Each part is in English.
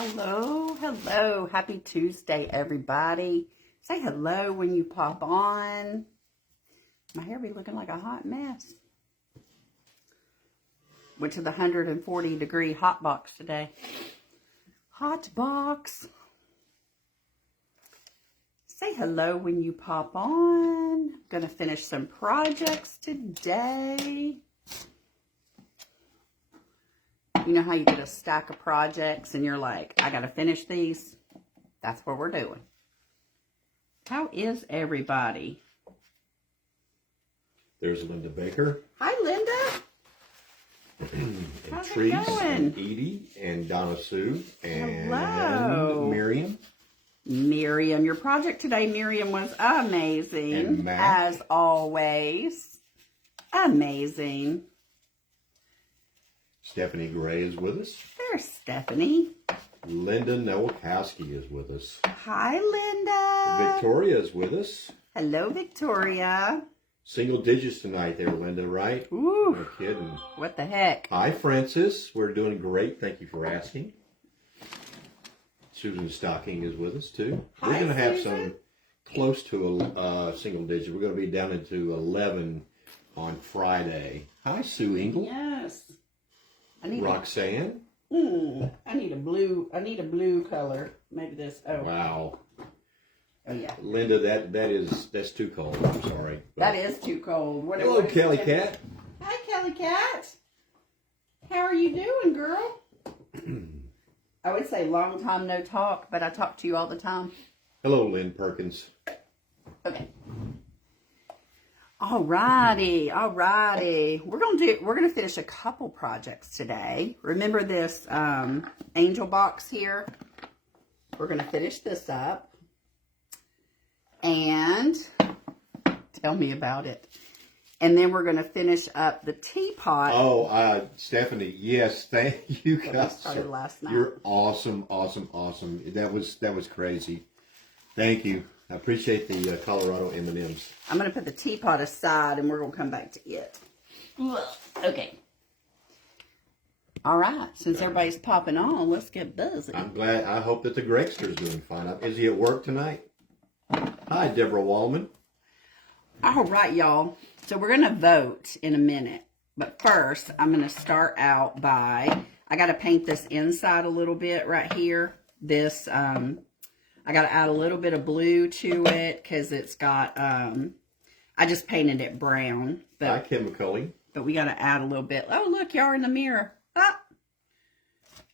Hello, hello. Happy Tuesday, everybody. Say hello when you pop on. My hair be looking like a hot mess. Went to the 140-degree hot box today. Hot box. Say hello when you pop on. Gonna finish some projects today. You know how you get a stack of projects and you're like, I gotta finish these? That's what we're doing. How is everybody? There's Linda Baker. Hi, Linda. And How's it Trees going? and Edie and Donna Sue and Hello. Miriam. Miriam, your project today, Miriam, was amazing. And Matt. As always. Amazing. Stephanie Gray is with us. There's Stephanie. Linda Nowakowski is with us. Hi, Linda. Victoria is with us. Hello, Victoria. Single digits tonight there, Linda, right? Ooh. No kidding. What the heck? Hi, Francis. We're doing great. Thank you for asking. Susan Stocking is with us, too. Hi, We're going to have Susan. some close to a single digit. We're going to be down into 11 on Friday. Hi, Sue Engel. Yes. I need Roxanne. I need a blue color. Maybe this. Oh. Wow. Oh yeah. Linda, that's too cold. I'm sorry. That is too cold. Hello, Kelly Cat. Hi, Kelly Cat. How are you doing, girl? I would say long time no talk, but I talk to you all the time. Hello, Lynn Perkins. Okay. Alrighty. We're gonna finish a couple projects today. Remember this angel box here? We're gonna finish this up. And tell me about it. And then we're gonna finish up the teapot. Oh, Stephanie, yes, thank you guys. Started last night. You're awesome. That was crazy. Thank you. I appreciate the Colorado M&Ms. I'm going to put the teapot aside and we're going to come back to it. Okay. All right. Since everybody's popping on, let's get busy. I'm glad. I hope that the Gregster's doing fine. Is he at work tonight? Hi, Deborah Wallman. All right, y'all. So we're going to vote in a minute. But first, I'm going to start out by, I got to paint this inside a little bit right here. This, I got to add a little bit of blue to it because it's got, I just painted it brown. Hi, Kim McCulley. But we got to add a little bit. Oh, look, y'all are in the mirror. Ah,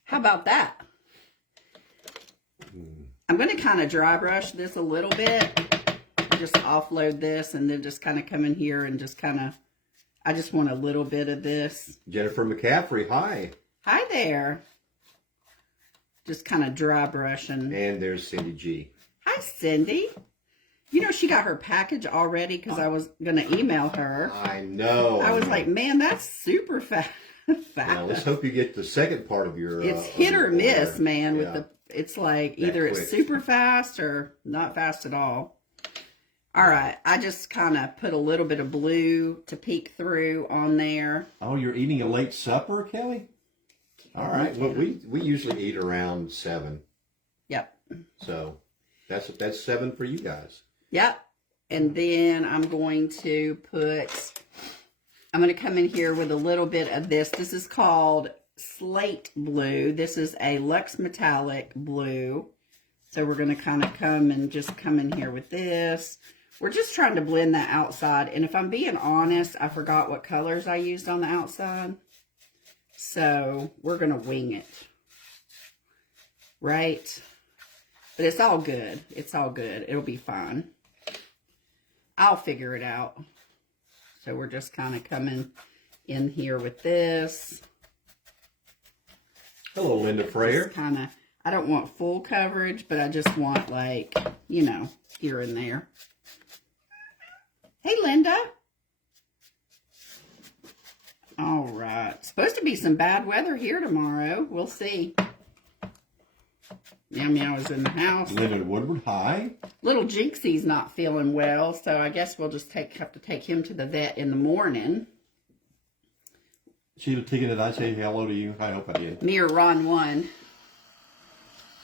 how about that? I'm going to kind of dry brush this a little bit. Just offload this and then just kind of come in here and just kind of, I just want a little bit of this. Jennifer McCaffrey, hi. Hi there. Just kind of dry brushing. And there's Cindy G. Hi, Cindy. You know, she got her package already because I was going to email her. I know. I was like, man, that's super fast. Now, let's hope you get the second part of your... It's hit or miss, man. Yeah. It's like either it's super fast or not fast at all. All right. I just kind of put a little bit of blue to peek through on there. Oh, you're eating a late supper, Kelly? All right. Well, we usually eat around 7. Yep. So that's 7 for you guys. Yep. And then I'm going to come in here with a little bit of this. This is called slate blue. This is a Luxe Metallic blue. So we're going to kind of come in here with this. We're just trying to blend that outside. And if I'm being honest, I forgot what colors I used on the outside. So we're going to wing it. Right? But it's all good. It's all good. It'll be fine. I'll figure it out. So we're just kind of coming in here with this. Hello, Linda Freyer. Kind of, I don't want full coverage, but I just want like, you know, here and there. Hey, Linda. All right. Supposed to be some bad weather here tomorrow. We'll see. Meow Meow is in the house. Linda Woodward, hi. Little Jinxie's not feeling well, so I guess we'll just have to take him to the vet in the morning. Sheila Tigan, did I say hello to you? I hope I did. Me or Ron won.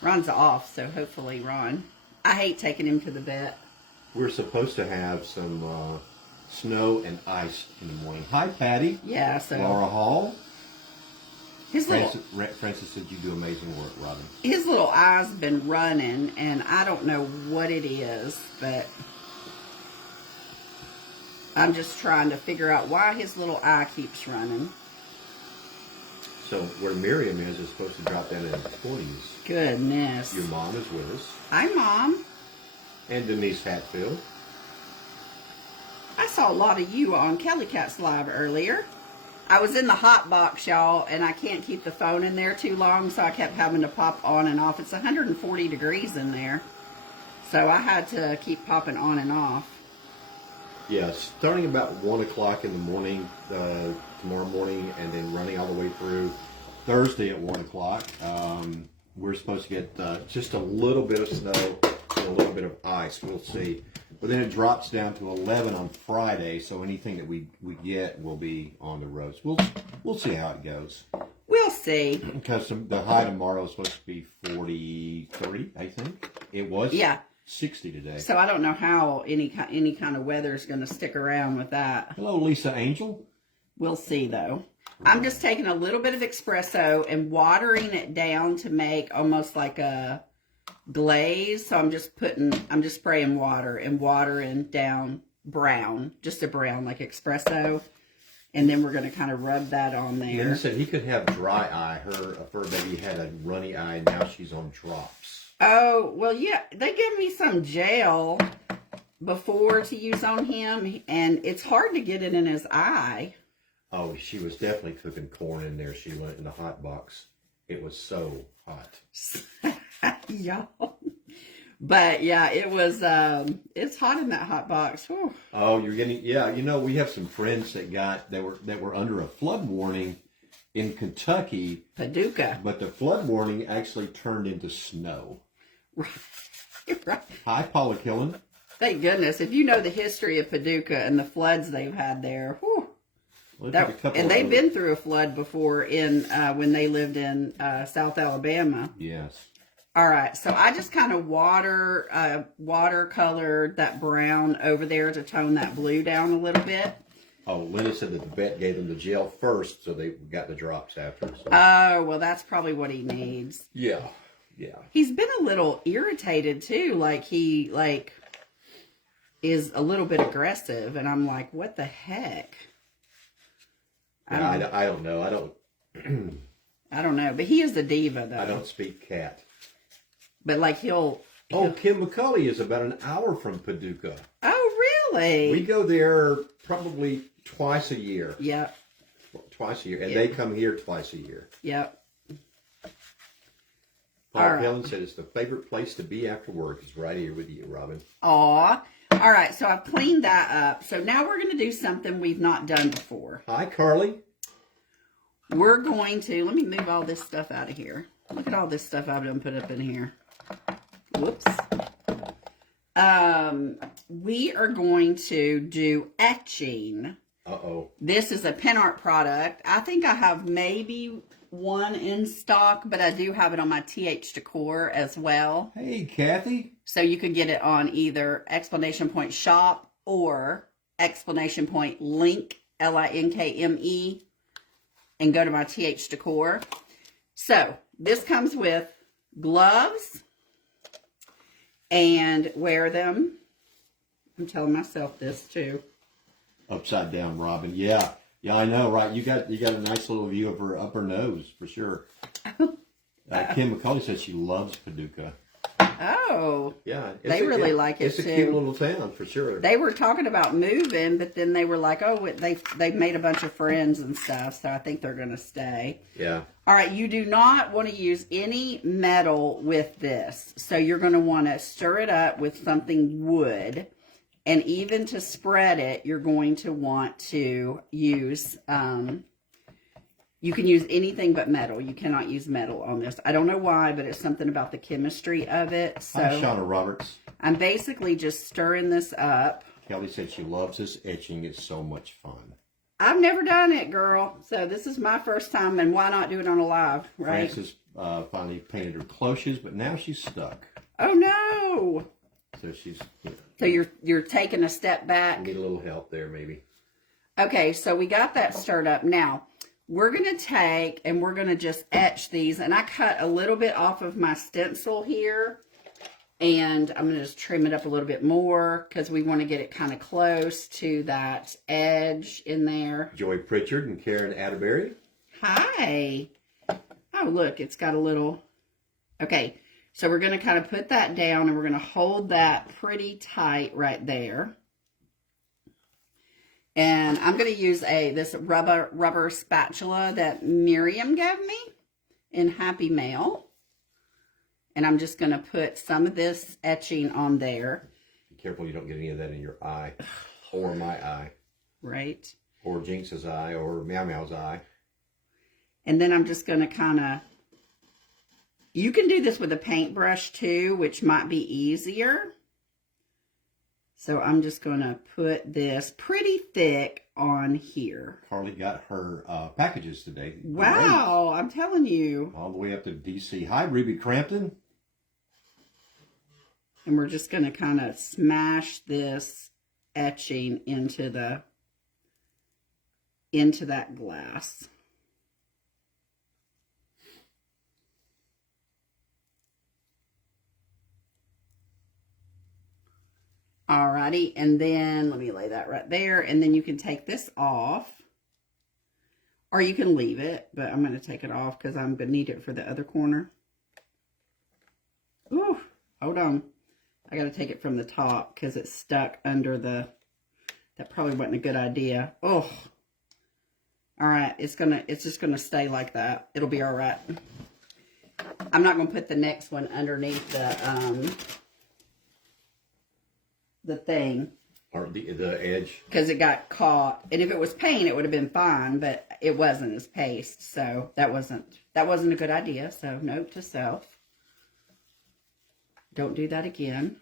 Ron's off, so hopefully Ron. I hate taking him to the vet. We're supposed to have some snow and ice in the morning. Hi, Patty. Yeah, so Laura Hall. his little Francis said you do amazing work, Robin. his little eye's been running, and I don't know what it is, but I'm just trying to figure out why his little eye keeps running. So where Miriam is supposed to drop down in the 20s. Goodness. Your mom is with us. Hi, Mom. And Denise Hatfield. I saw a lot of you on Kelly Cat's live earlier. I was in the hot box, y'all, and I can't keep the phone in there too long, so I kept having to pop on and off. It's 140 degrees in there, so I had to keep popping on and off. Yeah, starting about 1 o'clock in the morning, tomorrow morning, and then running all the way through Thursday at 1 o'clock. We're supposed to get just a little bit of snow and a little bit of ice. We'll see. But then it drops down to 11 on Friday, so anything that we get will be on the roads. We'll see how it goes. We'll see. Because the high tomorrow is supposed to be 30, I think. It was 60 today. So I don't know how any kind of weather is going to stick around with that. Hello, Lisa Angel. We'll see, though. I'm just taking a little bit of espresso and watering it down to make almost like a glaze. So I'm just spraying water and watering down brown, just a brown like espresso. And then we're going to kind of rub that on there. Yeah, he said he could have dry eye. Her fur baby had a runny eye. Now she's on drops. Oh, well, yeah. They gave me some gel before to use on him. And it's hard to get it in his eye. Oh, she was definitely cooking corn in there. She went in the hot box. It was so hot. Y'all. But yeah, it was, it's hot in that hot box. Whew. Oh, you're getting, yeah, we have some friends that were under a flood warning in Kentucky. Paducah. But the flood warning actually turned into snow. Right. Hi, Paula Killen. Thank goodness. If you know the history of Paducah and the floods they've had there, whew. And they've been through a flood before when they lived in South Alabama. Yes. All right, so I just kind of watercolored that brown over there to tone that blue down a little bit. Oh, Linda said that the vet gave him the gel first, so they got the drops after. So. Oh, well, that's probably what he needs. Yeah. He's been a little irritated too, like he is a little bit aggressive, and I'm like, what the heck? I don't know. I don't know, but he is a diva, though. I don't speak cat. But like he'll Kim McCulley is about an hour from Paducah. Oh, really? We go there probably twice a year. Yep. Twice a year. And they come here twice a year. Yep. Paul Helen said it's the favorite place to be after work. It's right here with you, Robin. Aw. All right, so I've cleaned that up. So now we're going to do something we've not done before. Hi, Carly. We're going to, let me move all this stuff out of here. Look at all this stuff I've done put up in here. Whoops. We are going to do etching. Uh-oh. This is a pen art product. I think I have maybe one in stock, but I do have it on my TH Decor as well. Hey, Kathy. So you could get it on either Explanation Point Shop or Explanation Point Link, Linkme, and go to my TH Decor. So this comes with gloves and wear them. I'm telling myself this too. Upside down, Robin. Yeah, I know, right? You got a nice little view of her upper nose for sure. Kim McCulley says she loves Paducah. Oh, yeah, they really like it it's too. It's a cute little town for sure. They were talking about moving, but then they were like, "Oh, they've made a bunch of friends and stuff, so I think they're going to stay." Yeah. All right, you do not want to use any metal with this, so you're going to want to stir it up with something wood, and even to spread it, you're going to want to use. You can use anything but metal. You cannot use metal on this. I don't know why, but it's something about the chemistry of it. So Hi, Shauna Roberts. I'm basically just stirring this up. Kelly said she loves this etching. It's so much fun. I've never done it, girl. So this is my first time, and why not do it on a live, right? finally painted her cloches, but now she's stuck. Oh no! So she's. So you're taking a step back. Need a little help there, maybe. Okay, so we got that stirred up. Now we're gonna take and we're gonna just etch these, and I cut a little bit off of my stencil here, and I'm gonna just trim it up a little bit more because we want to get it kind of close to that edge in there. Joy Pritchard and Karen Atterbury. Hi. Oh, look, it's got a little. Okay, so we're going to kind of put that down and we're going to hold that pretty tight right there. And I'm going to use this rubber spatula that Miriam gave me in Happy Mail. And I'm just going to put some of this etching on there. Be careful you don't get any of that in your eye or my eye. Right. Or Jinx's eye or Meow Meow's eye. And then I'm just going to kind of, you can do this with a paintbrush too, which might be easier. So I'm just going to put this pretty thick on here. Carly got her packages today. Wow, great. I'm telling you. All the way up to DC. Hi, Ruby Crampton. And we're just going to kind of smash this etching into that glass. Alrighty, and then let me lay that right there, and then you can take this off, or you can leave it, but I'm going to take it off because I'm going to need it for the other corner. Ooh, hold on. I got to take it from the top because it's stuck under the, that probably wasn't a good idea. Oh, all right, it's just going to stay like that. It'll be all right. I'm not going to put the next one underneath the thing. Or the edge. Because it got caught. And if it was paint, it would have been fine, but it wasn't as paste. So that wasn't a good idea. So note to self. Don't do that again.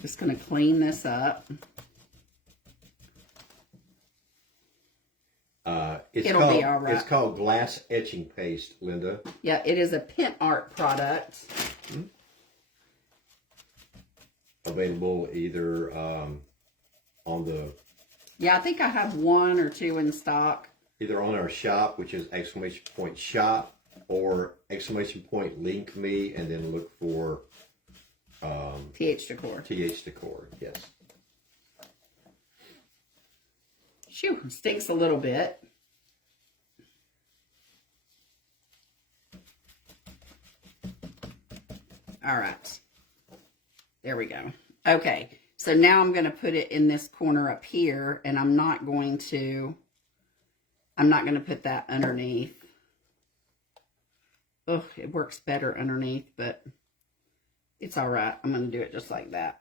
Just going to clean this up. It'll be all right. It's called glass etching paste, Linda. Yeah, it is a Pint Art product. Mm-hmm. Available either on the... Yeah, I think I have 1 or 2 in stock. Either on our shop, which is !shop, or !link me, and then look for... TH Decor. TH Decor, yes. Shoo, stinks a little bit. All right. There we go. Okay, so now I'm going to put it in this corner up here, and I'm not going to put that underneath. Oh, it works better underneath, but it's all right. I'm going to do it just like that.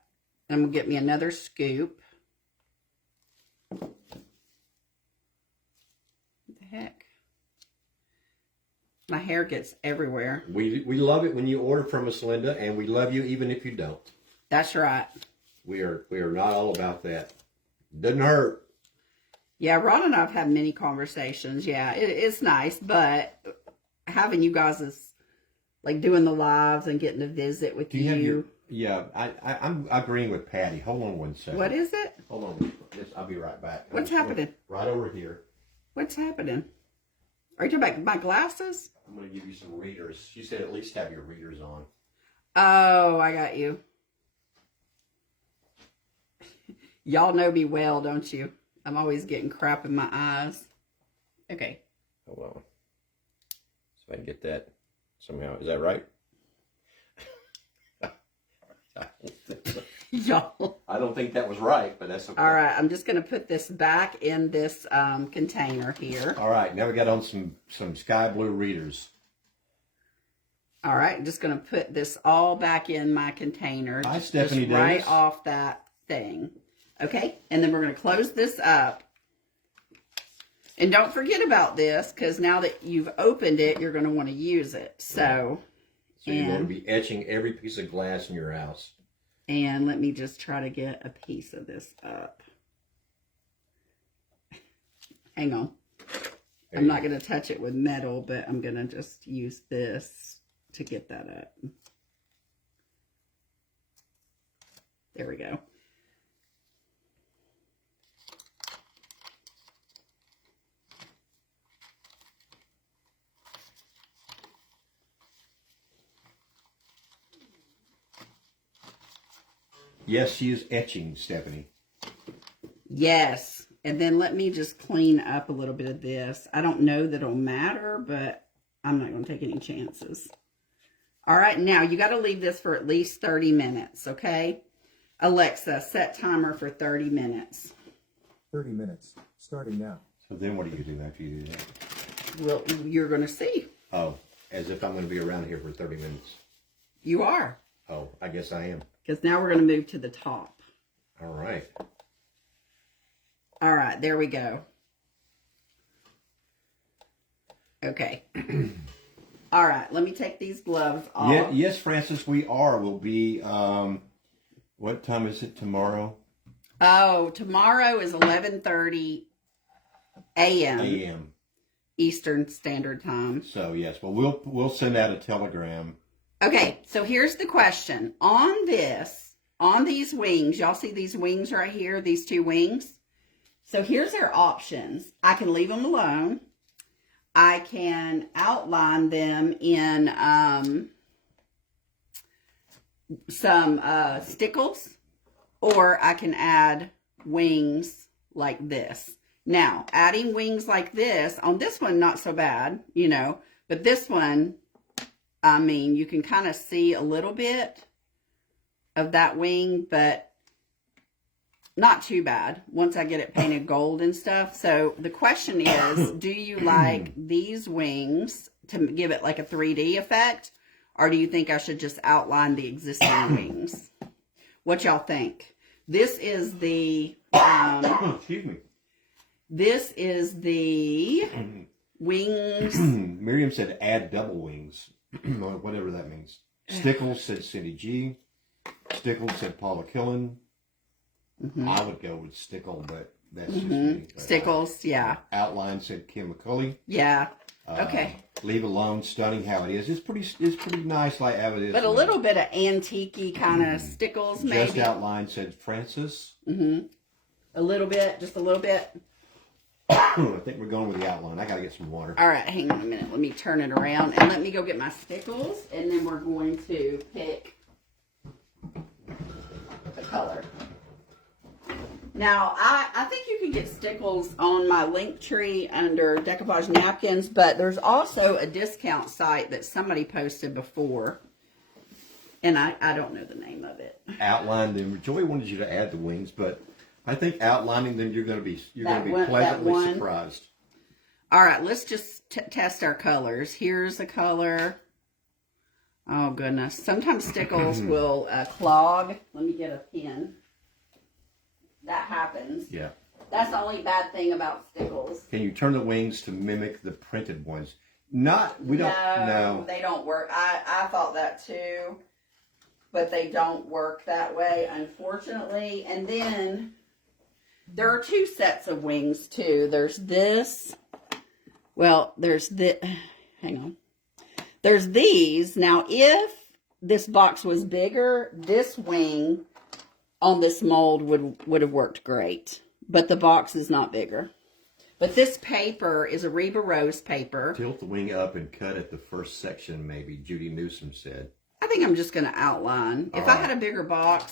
I'm going to get me another scoop. What the heck? My hair gets everywhere. We love it when you order from us, Linda, and we love you even if you don't. That's right. We are not all about that. Doesn't hurt. Yeah, Ron and I have had many conversations. Yeah, it's nice, but having you guys is like doing the lives and getting to visit with you. Have your, yeah, I'm agreeing with Patty. Hold on 1 second. What is it? Hold on. I'll be right back. What's happening? Right over here. What's happening? Are you talking about my glasses? I'm going to give you some readers. You said at least have your readers on. Oh, I got you. Y'all know me well, don't you? I'm always getting crap in my eyes. Okay. Hold on. So I can get that somehow. Is that right? Y'all. I don't think that was right, but that's okay. All right. I'm just going to put this back in this container here. All right. Now we got on some sky blue readers. All right. I'm just going to put this all back in my container. Hi, Stephanie just right Davis. off that thing. Okay, and then we're going to close this up. And don't forget about this, because now that you've opened it, you're going to want to use it. So you're going to be etching every piece of glass in your house. And let me just try to get a piece of this up. Hang on. I'm not going to touch it with metal, but I'm going to just use this to get that up. There we go. Yes, she is etching, Stephanie. Yes. And then let me just clean up a little bit of this. I don't know that it'll matter, but I'm not going to take any chances. All right, now you got to leave this for at least 30 minutes, okay? Alexa, set timer for 30 minutes. 30 minutes, starting now. So then what do you do after you do that? Well, you're going to see. Oh, as if I'm going to be around here for 30 minutes. You are. Oh, I guess I am. Because now we're going to move to the top. All right. All right, there we go. Okay. All right, let me take these gloves off. Yeah, yes, Francis, we are. We'll be, what time is it tomorrow? Oh, tomorrow is 11:30 a.m. A.M. Eastern Standard Time. So, yes, well, we'll send out a telegram. Okay, so here's the question. On these wings, y'all see these wings right here, these two wings? So here's our options. I can leave them alone. I can outline them in some stickles, or I can add wings like this. Now, adding wings like this, on this one, not so bad, you know, but this one, I mean, you can kind of see a little bit of that wing, but not too bad once I get it painted gold and stuff. So the question is, do you like these wings to give it like a 3D effect? Or do you think I should just outline the existing wings? What y'all think? This is the, Excuse me. This is the wings. Miriam said add double wings. Whatever that means. Stickles said Cindy G. Stickles said Paula Killen. I would go with Stickle, but that's just me. But Stickles, yeah. Outline said Kim McCulley. Yeah. Okay. Leave Alone, stunning how it is. It's pretty nice like how it is. But a little bit of antique-y kind of stickles, maybe. Just outline said Francis. A little bit, just a little bit. I think we're going with the outline. I got to get some water. All right, hang on a minute. Let me turn it around and let me go get my stickles, and then we're going to pick the color. Now, I think you can get stickles on my link tree under decoupage napkins, but there's also a discount site that somebody posted before, and I don't know the name of it. Outline them. Joey wanted you to add the wings, but I think outlining them, you're going to be That pleasantly one. surprised. All right, let's just test our colors. Here's a color. Oh, goodness. Sometimes stickles will clog. Let me get a pen. That happens. Yeah. That's the only bad thing about stickles. Can you turn the wings to mimic the printed ones? No, they don't work. I thought that too, but they don't work that way, unfortunately. And then there are two sets of wings too. There's this. Well, there's this. Hang on. There's these. Now, if this box was bigger, this wing on this mold would have worked great. But the box is not bigger. But this paper is a Reba Rose paper. Tilt the wing up and cut at the first section, maybe, Judy Newsom said. I think I'm just going to outline. If I had a bigger box.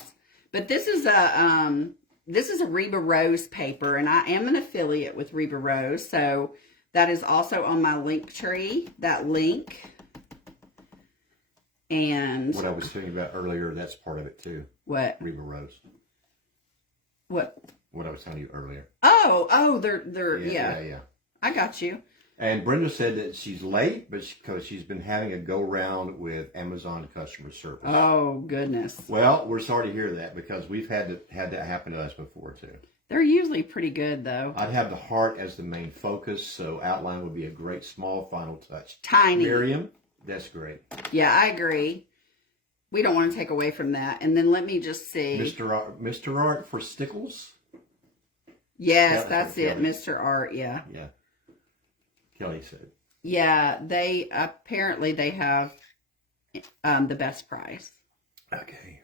But this is a Reba Rose paper, and I am an affiliate with Reba Rose. So that is also on my link tree, that link. And what I was thinking about earlier, that's part of it too. What? Reba Rose. What? What I was telling you earlier. Oh, they're Yeah. I got you. And Brenda said that she's late, but because she's been having a go-round with Amazon customer service. Oh, goodness. Well, we're sorry to hear that because we've had that happen to us before too. They're usually pretty good, though. I'd have the heart as the main focus, so outline would be a great small final touch. Tiny. Miriam, that's great. Yeah, I agree. We don't want to take away from that. And then let me just see. Mr. Art for Stickles? Yes, that's it. Kelly. Mr. Art, yeah. Yeah. Kelly said. Yeah, they apparently they have the best price. Okay.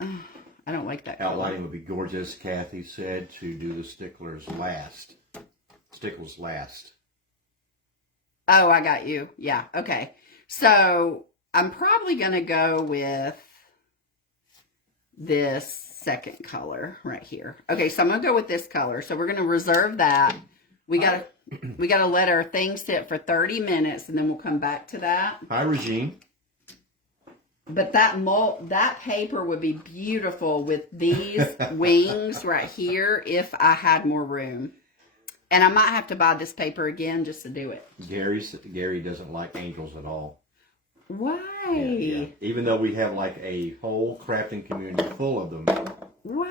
I don't like that color. Outlining would be gorgeous, Kathy said, to do the sticklers last. Stickles last. Oh, I got you. Yeah, okay. So I'm probably going to go with this second color right here. Okay, so I'm going to go with this color. So we're going to reserve that. We got to let our thing sit for 30 minutes and then we'll come back to that. Hi, Regine. But that paper would be beautiful with these wings right here if I had more room. And I might have to buy this paper again just to do it. Gary doesn't like angels at all. Why? Yeah. Even though we have like a whole crafting community full of them. Why?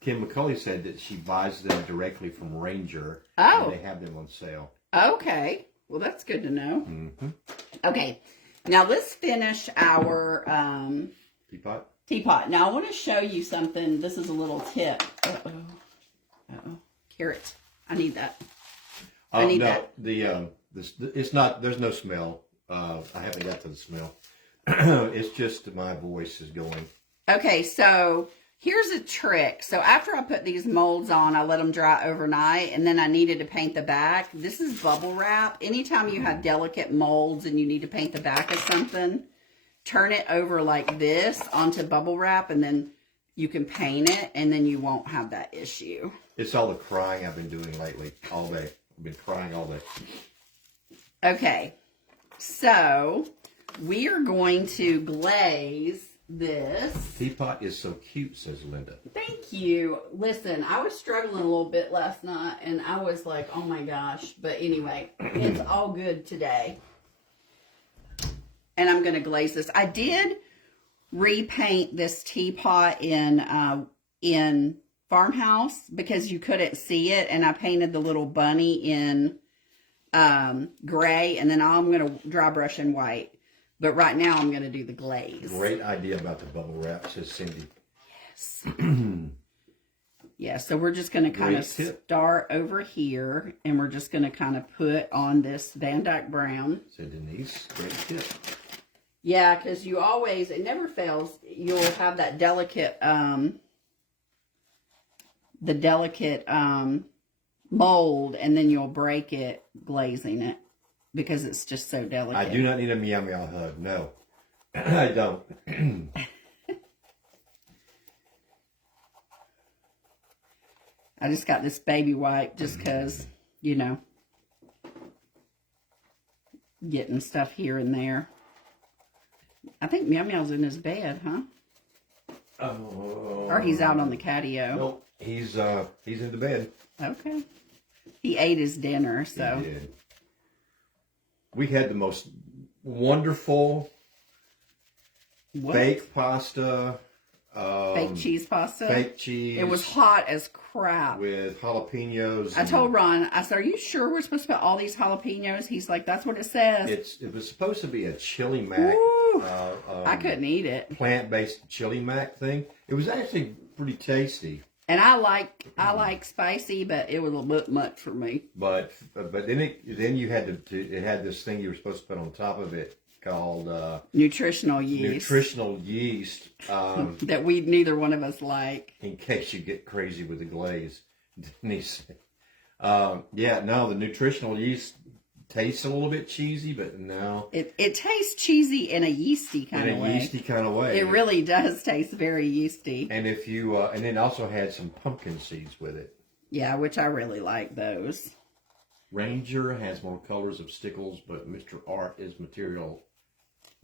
Kim McCulley said that she buys them directly from Ranger. Oh. And they have them on sale. Okay. Well, that's good to know. Mm-hmm. Okay. Now let's finish our Teapot. teapot. Now I want to show you something. This is a little tip. Uh-oh. Uh-oh. Carrot. I need that. I need that. It's not, there's no smell. I haven't got to the smell. It's just my voice is going. Okay, so here's a trick. So after I put these molds on, I let them dry overnight, and then I needed to paint the back. This is bubble wrap. Anytime you have delicate molds and you need to paint the back of something, turn it over like this onto bubble wrap, and then you can paint it, and then you won't have that issue. It's all the crying I've been doing lately, all day. I've been crying all day. Okay, so we are going to glaze this. Teapot is so cute, says Linda. Thank you. Listen, I was struggling a little bit last night, and I was like, oh my gosh. But anyway, it's all good today. And I'm going to glaze this. I did repaint this teapot in Farmhouse because you couldn't see it, and I painted the little bunny in gray, and then I'm going to dry brush in white. But right now, I'm going to do the glaze. Great idea about the bubble wrap, says Cindy. Yes. Yeah, so we're just going to kind of start over here, and we're just going to kind of put on this Van Dyke Brown. Said Denise, great tip. Yeah, because you always, it never fails, you'll have that delicate, mold, and then you'll break it glazing it. Because it's just so delicate. I do not need a meow meow hug. No, I don't. I just got this baby wipe just because, you know, getting stuff here and there. I think Meow Meow's in his bed, huh? Oh. Or he's out on the catio. Nope, he's in the bed. Okay. He ate his dinner, so. He did. We had the most wonderful baked pasta. Fake cheese pasta. Fake cheese. It was hot as crap. With jalapenos. I told Ron, I said, are you sure we're supposed to put all these jalapenos? He's like, that's what it says. It was supposed to be a chili mac. I couldn't eat it. Plant-based chili mac thing. It was actually pretty tasty. And I like spicy, but it was a little bit much for me. But then you had it had this thing you were supposed to put on top of it called nutritional yeast. Nutritional yeast that neither one of us like. In case you get crazy with the glaze, Denise said. The nutritional yeast tastes a little bit cheesy, but no. It tastes cheesy in a yeasty kind of way. In a yeasty kind of way. It really does taste very yeasty. And if you and then also had some pumpkin seeds with it. Yeah, which I really like those. Ranger has more colors of stickles, but Mr. Art is materially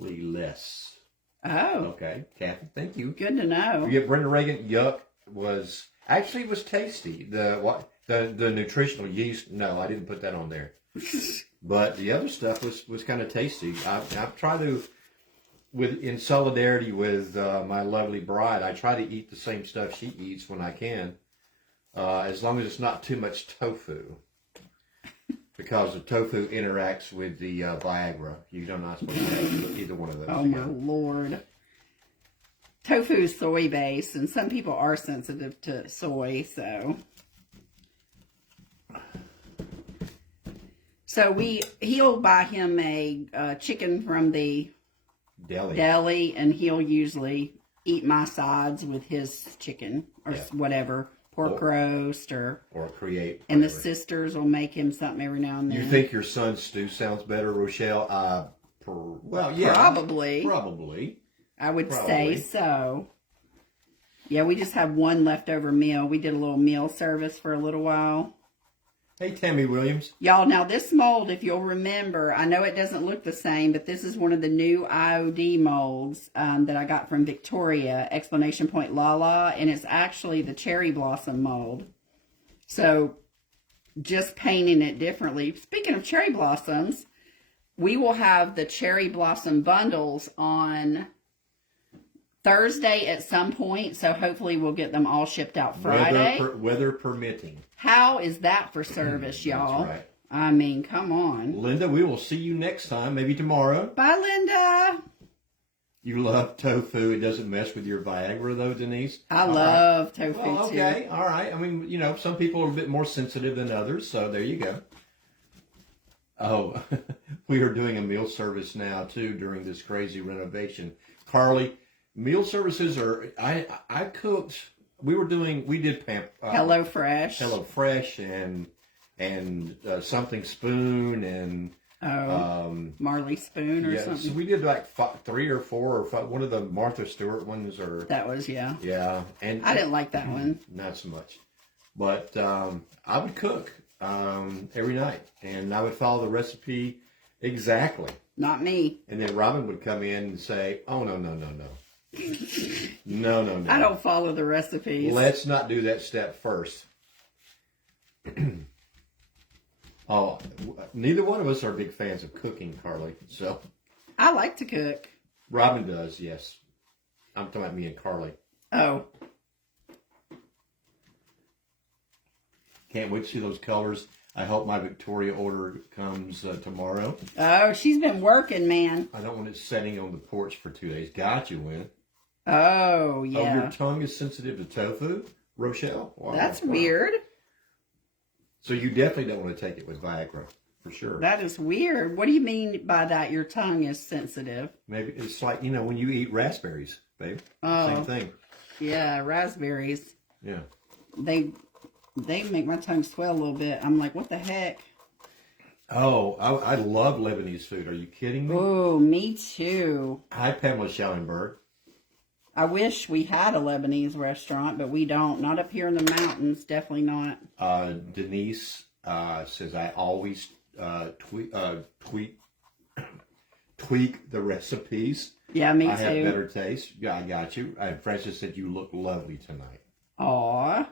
less. Oh. Okay, Kathy, thank you. Good to know. You get Brenda Reagan. Yuck was tasty. The nutritional yeast. No, I didn't put that on there. But the other stuff was kind of tasty. I've tried to, in solidarity with my lovely bride, I try to eat the same stuff she eats when I can, as long as it's not too much tofu. Because the tofu interacts with the Viagra. You're not supposed to have either one of those. Oh, my Lord. Tofu is soy-based, and some people are sensitive to soy, so. So he'll buy him a chicken from the deli, and he'll usually eat my sides with his chicken or whatever, pork roast or create. And the sisters will make him something every now and then. You think your son's stew sounds better, Rochelle? Well, yeah, probably. I would say so. Yeah, we just have one leftover meal. We did a little meal service for a little while. Hey, Tammy Williams. Y'all, now this mold, if you'll remember, I know it doesn't look the same, but this is one of the new IOD molds that I got from Victoria, exclamation point Lala, and it's actually the cherry blossom mold. So just painting it differently. Speaking of cherry blossoms, we will have the cherry blossom bundles on Thursday at some point, so hopefully we'll get them all shipped out Friday. Weather permitting. How is that for service, y'all? That's right. I mean, come on. Linda, we will see you next time, maybe tomorrow. Bye, Linda. You love tofu. It doesn't mess with your Viagra, though, Denise? I love tofu, well, too. Okay, all right. I mean, some people are a bit more sensitive than others, so there you go. Oh, we are doing a meal service now, too, during this crazy renovation. Carly, meal services are, I cooked, we did HelloFresh and Something Spoon and Marley Spoon or something. So we did like 3 or 4 or 5, one of the Martha Stewart ones that was, yeah. And I didn't like that one. Not so much. But I would cook every night and I would follow the recipe exactly. Not me. And then Robin would come in and say, oh, no. No. I don't follow the recipes. Let's not do that step first. Oh, neither one of us are big fans of cooking, Carly. So I like to cook. Robin does, yes. I'm talking about me and Carly. Oh. Can't wait to see those colors. I hope my Victoria order comes tomorrow. Oh, she's been working, man. I don't want it setting on the porch for 2 days. Got you, Win. Oh, yeah. Oh, your tongue is sensitive to tofu, Rochelle? Wow, that's weird. So you definitely don't want to take it with Viagra, for sure. That is weird. What do you mean by that? Your tongue is sensitive? Maybe it's like, when you eat raspberries, babe. Oh. Same thing. Yeah, raspberries. Yeah. They make my tongue swell a little bit. I'm like, what the heck? Oh, I love Lebanese food. Are you kidding me? Oh, me too. Hi, Pamela Schellenberg. I wish we had a Lebanese restaurant, but we don't. Not up here in the mountains. Definitely not. Denise says, I always tweak the recipes. Yeah, me too. I have better taste. Yeah, I got you. Francis said, you look lovely tonight. Aw.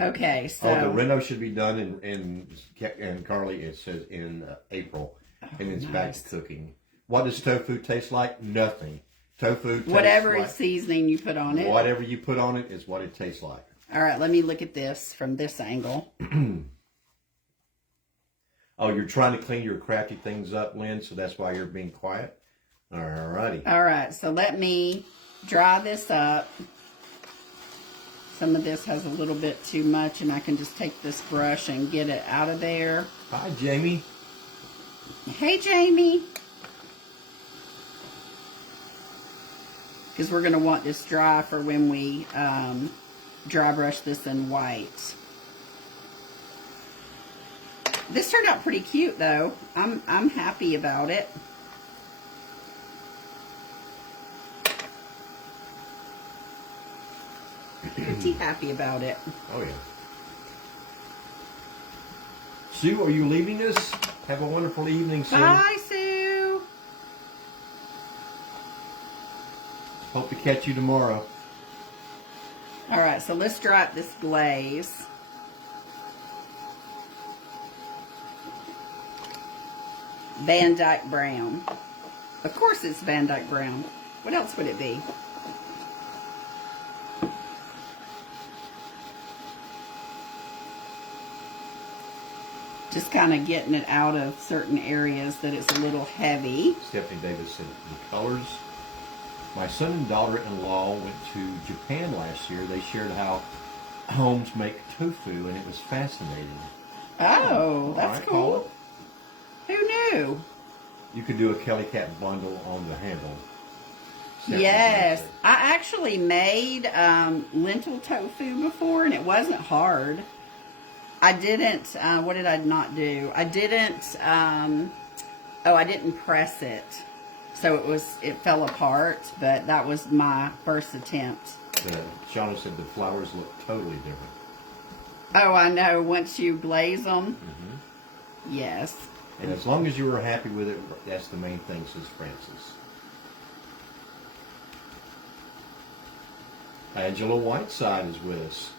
Okay, so. Oh, the reno should be done and Carly, it says in April. And it's back to cooking. What does tofu taste like? Nothing. Tofu tastes whatever like, seasoning you put on it. Whatever you put on it is what it tastes like. All right, let me look at this from this angle. Oh, you're trying to clean your crafty things up, Lynn, so that's why you're being quiet? All righty. All right, so let me dry this up. Some of this has a little bit too much, and I can just take this brush and get it out of there. Hi, Jamie. Hey, Jamie. Because we're going to want this dry for when we dry brush this in white. This turned out pretty cute, though. I'm happy about it. Pretty happy about it. Oh, yeah. Sue, are you leaving us? Have a wonderful evening, Sue. Bye, Sue. Hope to catch you tomorrow. All right, so let's dry up this glaze. Van Dyke Brown. Of course it's Van Dyke Brown. What else would it be? Just kind of getting it out of certain areas that it's a little heavy. Stephanie Davis said the colors. My son and daughter-in-law went to Japan last year. They shared how homes make tofu, and it was fascinating. Oh, that's Alright, cool. Paula. Who knew? You could do a Kelly Cat bundle on the handle. Yes, Separate. I actually made lentil tofu before, and it wasn't hard. I didn't. What did I not do? I didn't. I didn't press it, so it fell apart. But that was my first attempt. Shauna said the flowers look totally different. Oh, I know. Once you glaze them, yes. And as long as you were happy with it, that's the main thing, says Francis. Angela Whiteside is with us.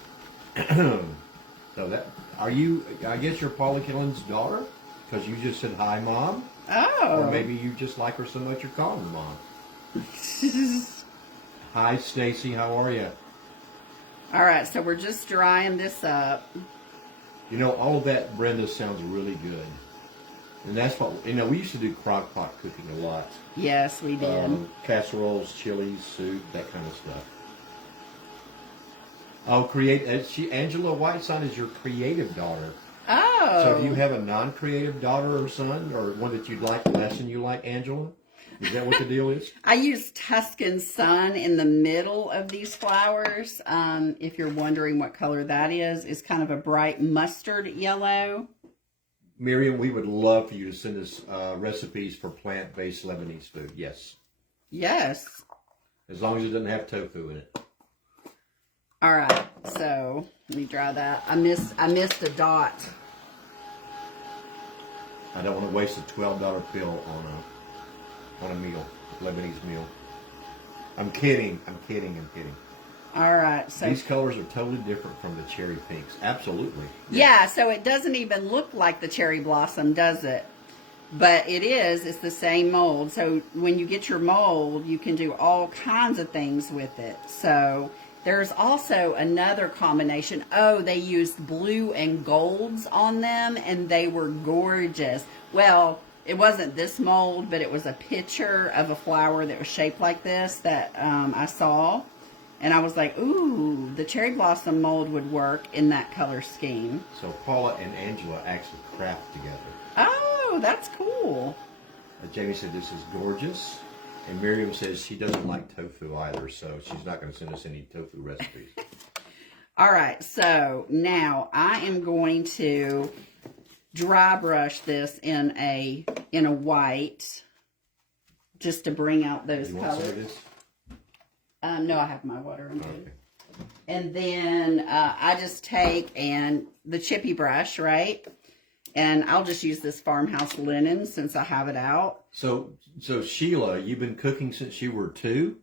So are you, I guess you're Paula Killen's daughter? Because you just said, hi, Mom? Oh. Or maybe you just like her so much you're calling her Mom. Hi, Stacy. How are you? All right, so we're just drying this up. You know, all of that, Brenda, sounds really good. And that's what, we used to do crock pot cooking a lot. Yes, we did. Casseroles, chilies, soup, that kind of stuff. Oh, Angela Whiteside is your creative daughter. Oh. So do you have a non-creative daughter or son, or one that you'd like less than you like, Angela? Is that what the deal is? I use Tuscan Sun in the middle of these flowers. If you're wondering what color that is, it's kind of a bright mustard yellow. Miriam, we would love for you to send us recipes for plant-based Lebanese food. Yes. Yes. As long as it doesn't have tofu in it. All right. So let me dry that. I missed a dot. I don't want to waste a $12 bill on a meal, Lebanese meal. I'm kidding. All right. So these colors are totally different from the cherry pinks. Absolutely. yeah. So it doesn't even look like the cherry blossom, does it? But it is. It's the same mold. So when you get your mold, you can do all kinds of things with it. So there's also another combination. Oh, they used blue and golds on them, and they were gorgeous. Well, it wasn't this mold, but it was a picture of a flower that was shaped like this that I saw. And I was like, ooh, the cherry blossom mold would work in that color scheme. So Paula and Angela actually craft together. Oh, that's cool. Jamie said this is gorgeous. And Miriam says she doesn't like tofu either, so she's not going to send us any tofu recipes. All right, so now I am going to dry brush this in a white, just to bring out those You want some of colors. this? No, I have my water. I'm good. Okay. And then I just take the chippy brush, right? And I'll just use this farmhouse linen since I have it out. So Sheila, you've been cooking since you were 2?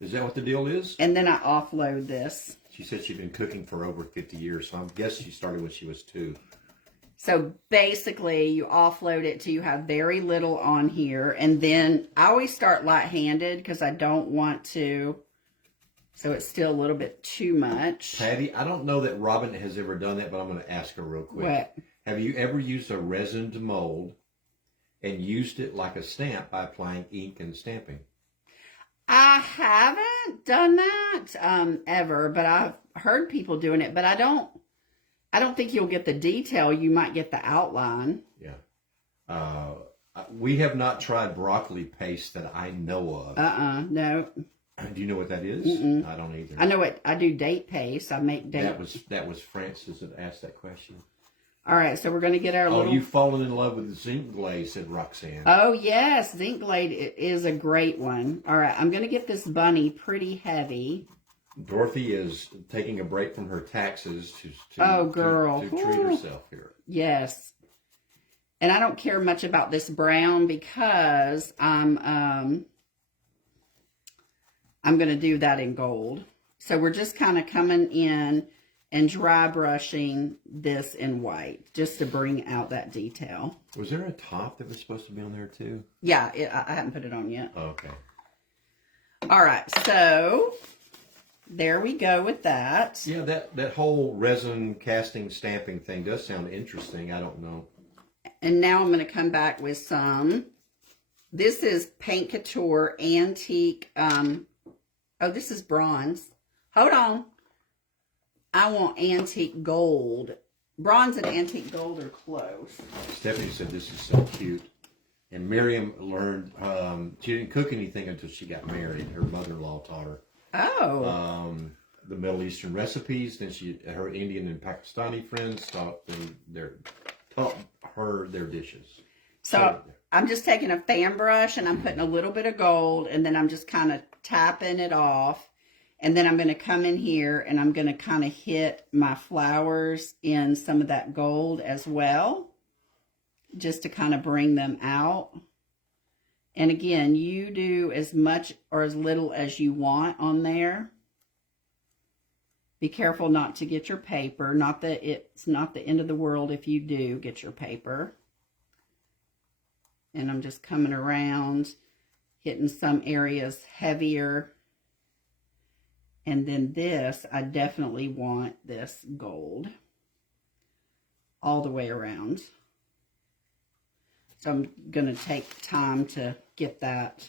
Is that what the deal is? And then I offload this. She said she'd been cooking for over 50 years, so I guess she started when she was 2. So basically, you offload it till you have very little on here. And then I always start light-handed because I don't want to. So it's still a little bit too much. Patty, I don't know that Robin has ever done that, but I'm going to ask her real quick. What? Have you ever used a resined mold and used it like a stamp by applying ink and stamping? I haven't done that ever, but I've heard people doing it. But I don't think you'll get the detail. You might get the outline. Yeah. We have not tried broccoli paste that I know of. No. Do you know what that is? I don't either. I know what I do. Date paste. I make date. That was Francis that asked that question. All right, so we're going to get our little... you've fallen in love with the zinc glaze, said Roxanne. Oh, yes. Zinc Glade is a great one. All right, I'm going to get this bunny pretty heavy. Dorothy is taking a break from her taxes to treat herself here. Yes. And I don't care much about this brown because I'm going to do that in gold. So we're just kind of coming in and dry brushing this in white just to bring out that detail. Was there a top that was supposed to be on there too? Yeah, I haven't put it on yet. Oh, okay. All right, so there we go with that. Yeah, that whole resin casting stamping thing does sound interesting. I don't know. And now I'm going to come back with some. This is Paint Couture Antique. This is bronze. Hold on. I want antique gold bronze and antique gold are close. Stephanie said this is so cute. And Miriam learned, she didn't cook anything until she got married. Her mother-in-law taught her. Oh. The Middle Eastern recipes. Then her Indian and Pakistani friends taught her their dishes. So I'm just taking a fan brush and I'm putting a little bit of gold and then I'm just kind of tapping it off. And then I'm going to come in here and I'm going to kind of hit my flowers in some of that gold as well, just to kind of bring them out. And again, you do as much or as little as you want on there. Be careful not to get your paper. Not that it's not the end of the world if you do get your paper. And I'm just coming around, hitting some areas heavier. And then this, I definitely want this gold all the way around. So I'm going to take time to get that.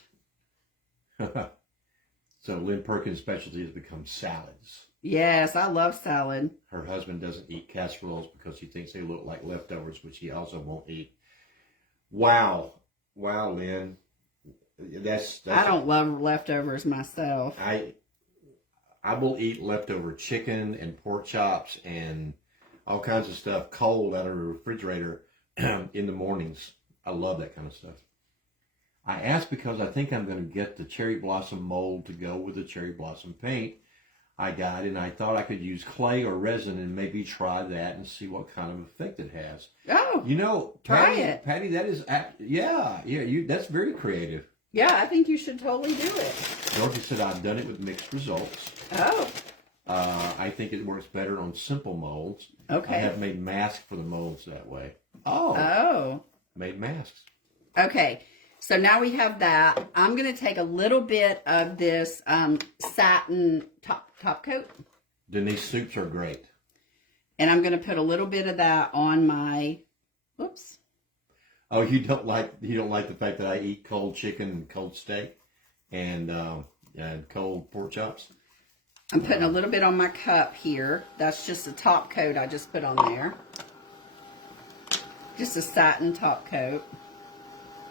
So Lynn Perkins' specialty has become salads. Yes, I love salad. Her husband doesn't eat casseroles because he thinks they look like leftovers, which he also won't eat. Wow, Lynn. That's I don't love leftovers myself. I will eat leftover chicken and pork chops and all kinds of stuff cold out of the refrigerator in the mornings. I love that kind of stuff. I asked because I think I'm going to get the cherry blossom mold to go with the cherry blossom paint I got, and I thought I could use clay or resin and maybe try that and see what kind of effect it has. Oh, you know, try it, Patty. That is, that's very creative. Yeah, I think you should totally do it. Dorothy said I've done it with mixed results. Oh. I think it works better on simple molds. Okay. I have made masks for the molds that way. Oh. Oh. Made masks. Okay. So now we have that. I'm going to take a little bit of this satin top coat. Denise soups are great. And I'm going to put a little bit of that on my, whoops. Oh, you don't like the fact that I eat cold chicken and cold steak and cold pork chops? I'm putting a little bit on my cup here. That's just a top coat I just put on there. Just a satin top coat.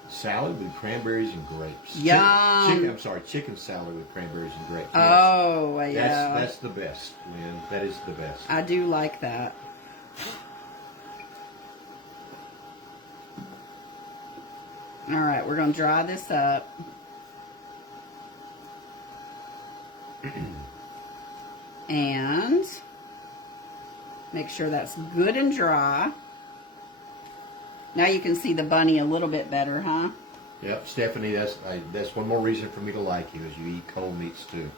Salad with cranberries and grapes. Yum. Chicken salad with cranberries and grapes. Yes. Oh, yeah. That's the best, Lynn. That is the best. I do like that. All right, we're going to dry this up. And make sure that's good and dry. Now you can see the bunny a little bit better, huh? Yep, Stephanie, that's one more reason for me to like you, is you eat cold meats too.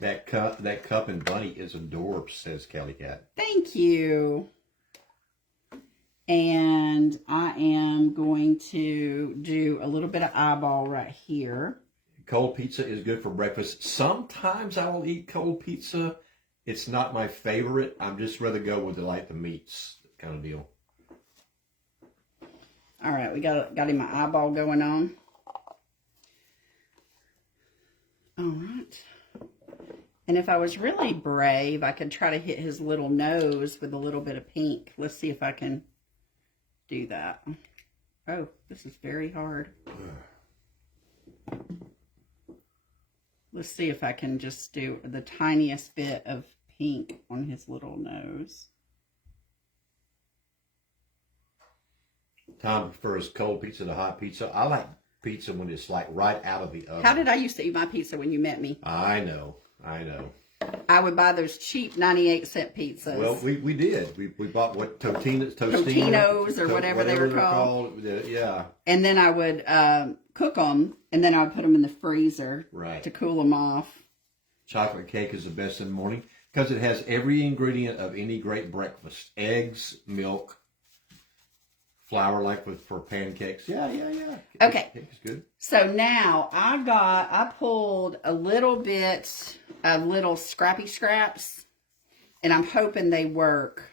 That cup and bunny is adorbs, says Kelly Cat. Thank you. And I am going to do a little bit of eyeball right here. Cold pizza is good for breakfast. Sometimes I will eat cold pizza. It's not my favorite. I'm just rather go with the meats kind of deal. All right, we got him my eyeball going on. All right. And if I was really brave, I could try to hit his little nose with a little bit of pink. Let's see if I can do that. Oh, this is very hard. Let's see if I can just do the tiniest bit of pink on his little nose. Tom prefers cold pizza to hot pizza. I like pizza when it's like right out of the oven. How did I used to eat my pizza when you met me? I know. I would buy those cheap 98-cent pizzas. Well, we did. We bought what Totinos or whatever they were called. Yeah. And then I would cook them, and then I would put them in the freezer to cool them off. Chocolate cake is the best in the morning because it has every ingredient of any great breakfast: eggs, milk, flour for pancakes. Yeah. Okay. Cake is good. So now I pulled a little bit of little scrappy scraps, and I'm hoping they work.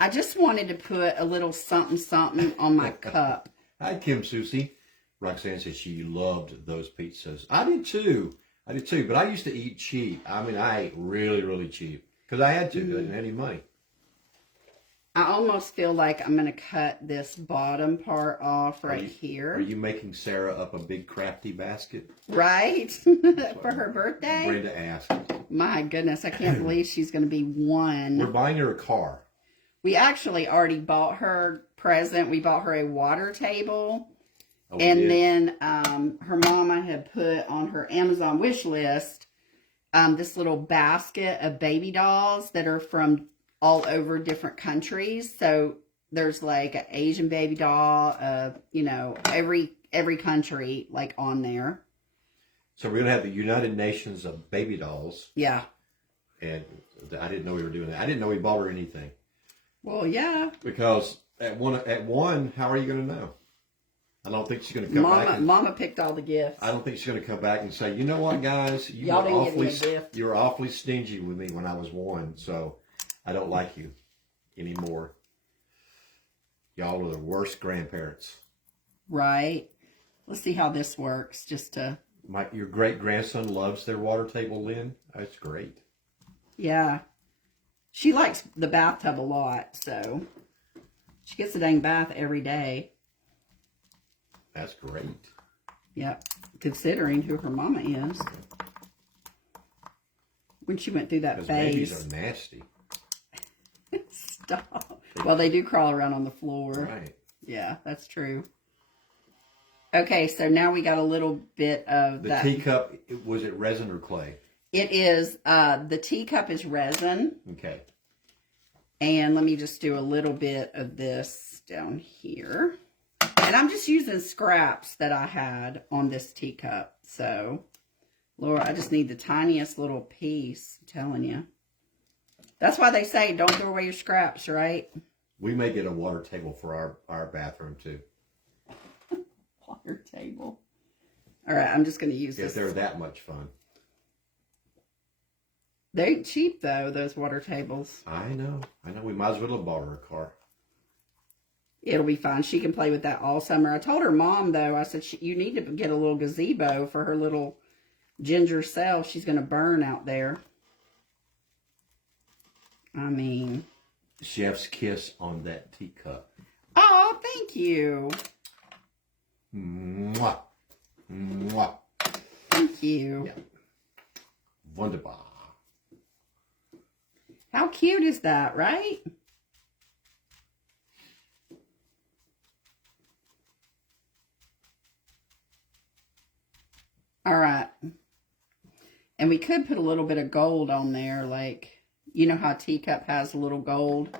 I just wanted to put a little something on my cup. Hi, Kim Susie. Roxanne says she loved those pizzas. I did too, but I used to eat cheap. I mean, I ate really, really cheap because I had to. I didn't have any money. I almost feel like I'm going to cut this bottom part off right here. Are you making Sarah up a big crafty basket? Right? For her birthday? Brenda asked. My goodness, I can't believe she's going to be 1. We're buying her a car. We actually already bought her present. We bought her a water table. Oh, and then her mama had put on her Amazon wish list this little basket of baby dolls that are from all over different countries. So there's like an Asian baby doll, you know, every country like on there. So we're gonna have the United Nations of baby dolls. Yeah. And I didn't know we were doing that. I didn't know we bought her anything. Well, yeah. Because at one, how are you gonna know? I don't think she's gonna come back. Mama picked all the gifts. I don't think she's gonna come back and say, you know what, guys, you were awfully stingy with me when I was 1, so I don't like you anymore. Y'all are the worst grandparents. Right. Let's see how this works. Just to. Your great grandson loves their water table, Lynn. That's great. Yeah. She likes the bathtub a lot, so she gets a dang bath every day. That's great. Yep. Considering who her mama is. When she went through that phase. Babies are nasty. Stop. Well, they do crawl around on the floor. Right. Yeah, that's true. Okay, so now we got a little bit of the that. teacup, was it resin or clay? It is, the teacup is resin. Okay. And let me just do a little bit of this down here. And I'm just using scraps that I had on this teacup. So, Laura, I just need the tiniest little piece. I'm telling you. That's why they say don't throw away your scraps, right? We may get a water table for our bathroom, too. Water table. All right, I'm just going to use this. If they're that much fun. They ain't cheap, though, those water tables. I know. We might as well have bought her a car. It'll be fine. She can play with that all summer. I told her mom, though, I said, you need to get a little gazebo for her little ginger self. She's going to burn out there. I mean. Chef's kiss on that teacup. Oh, thank you. Mwah. Mwah. Thank you. Yeah. Wunderbar. How cute is that, right? All right. And we could put a little bit of gold on there, like, you know how a teacup has a little gold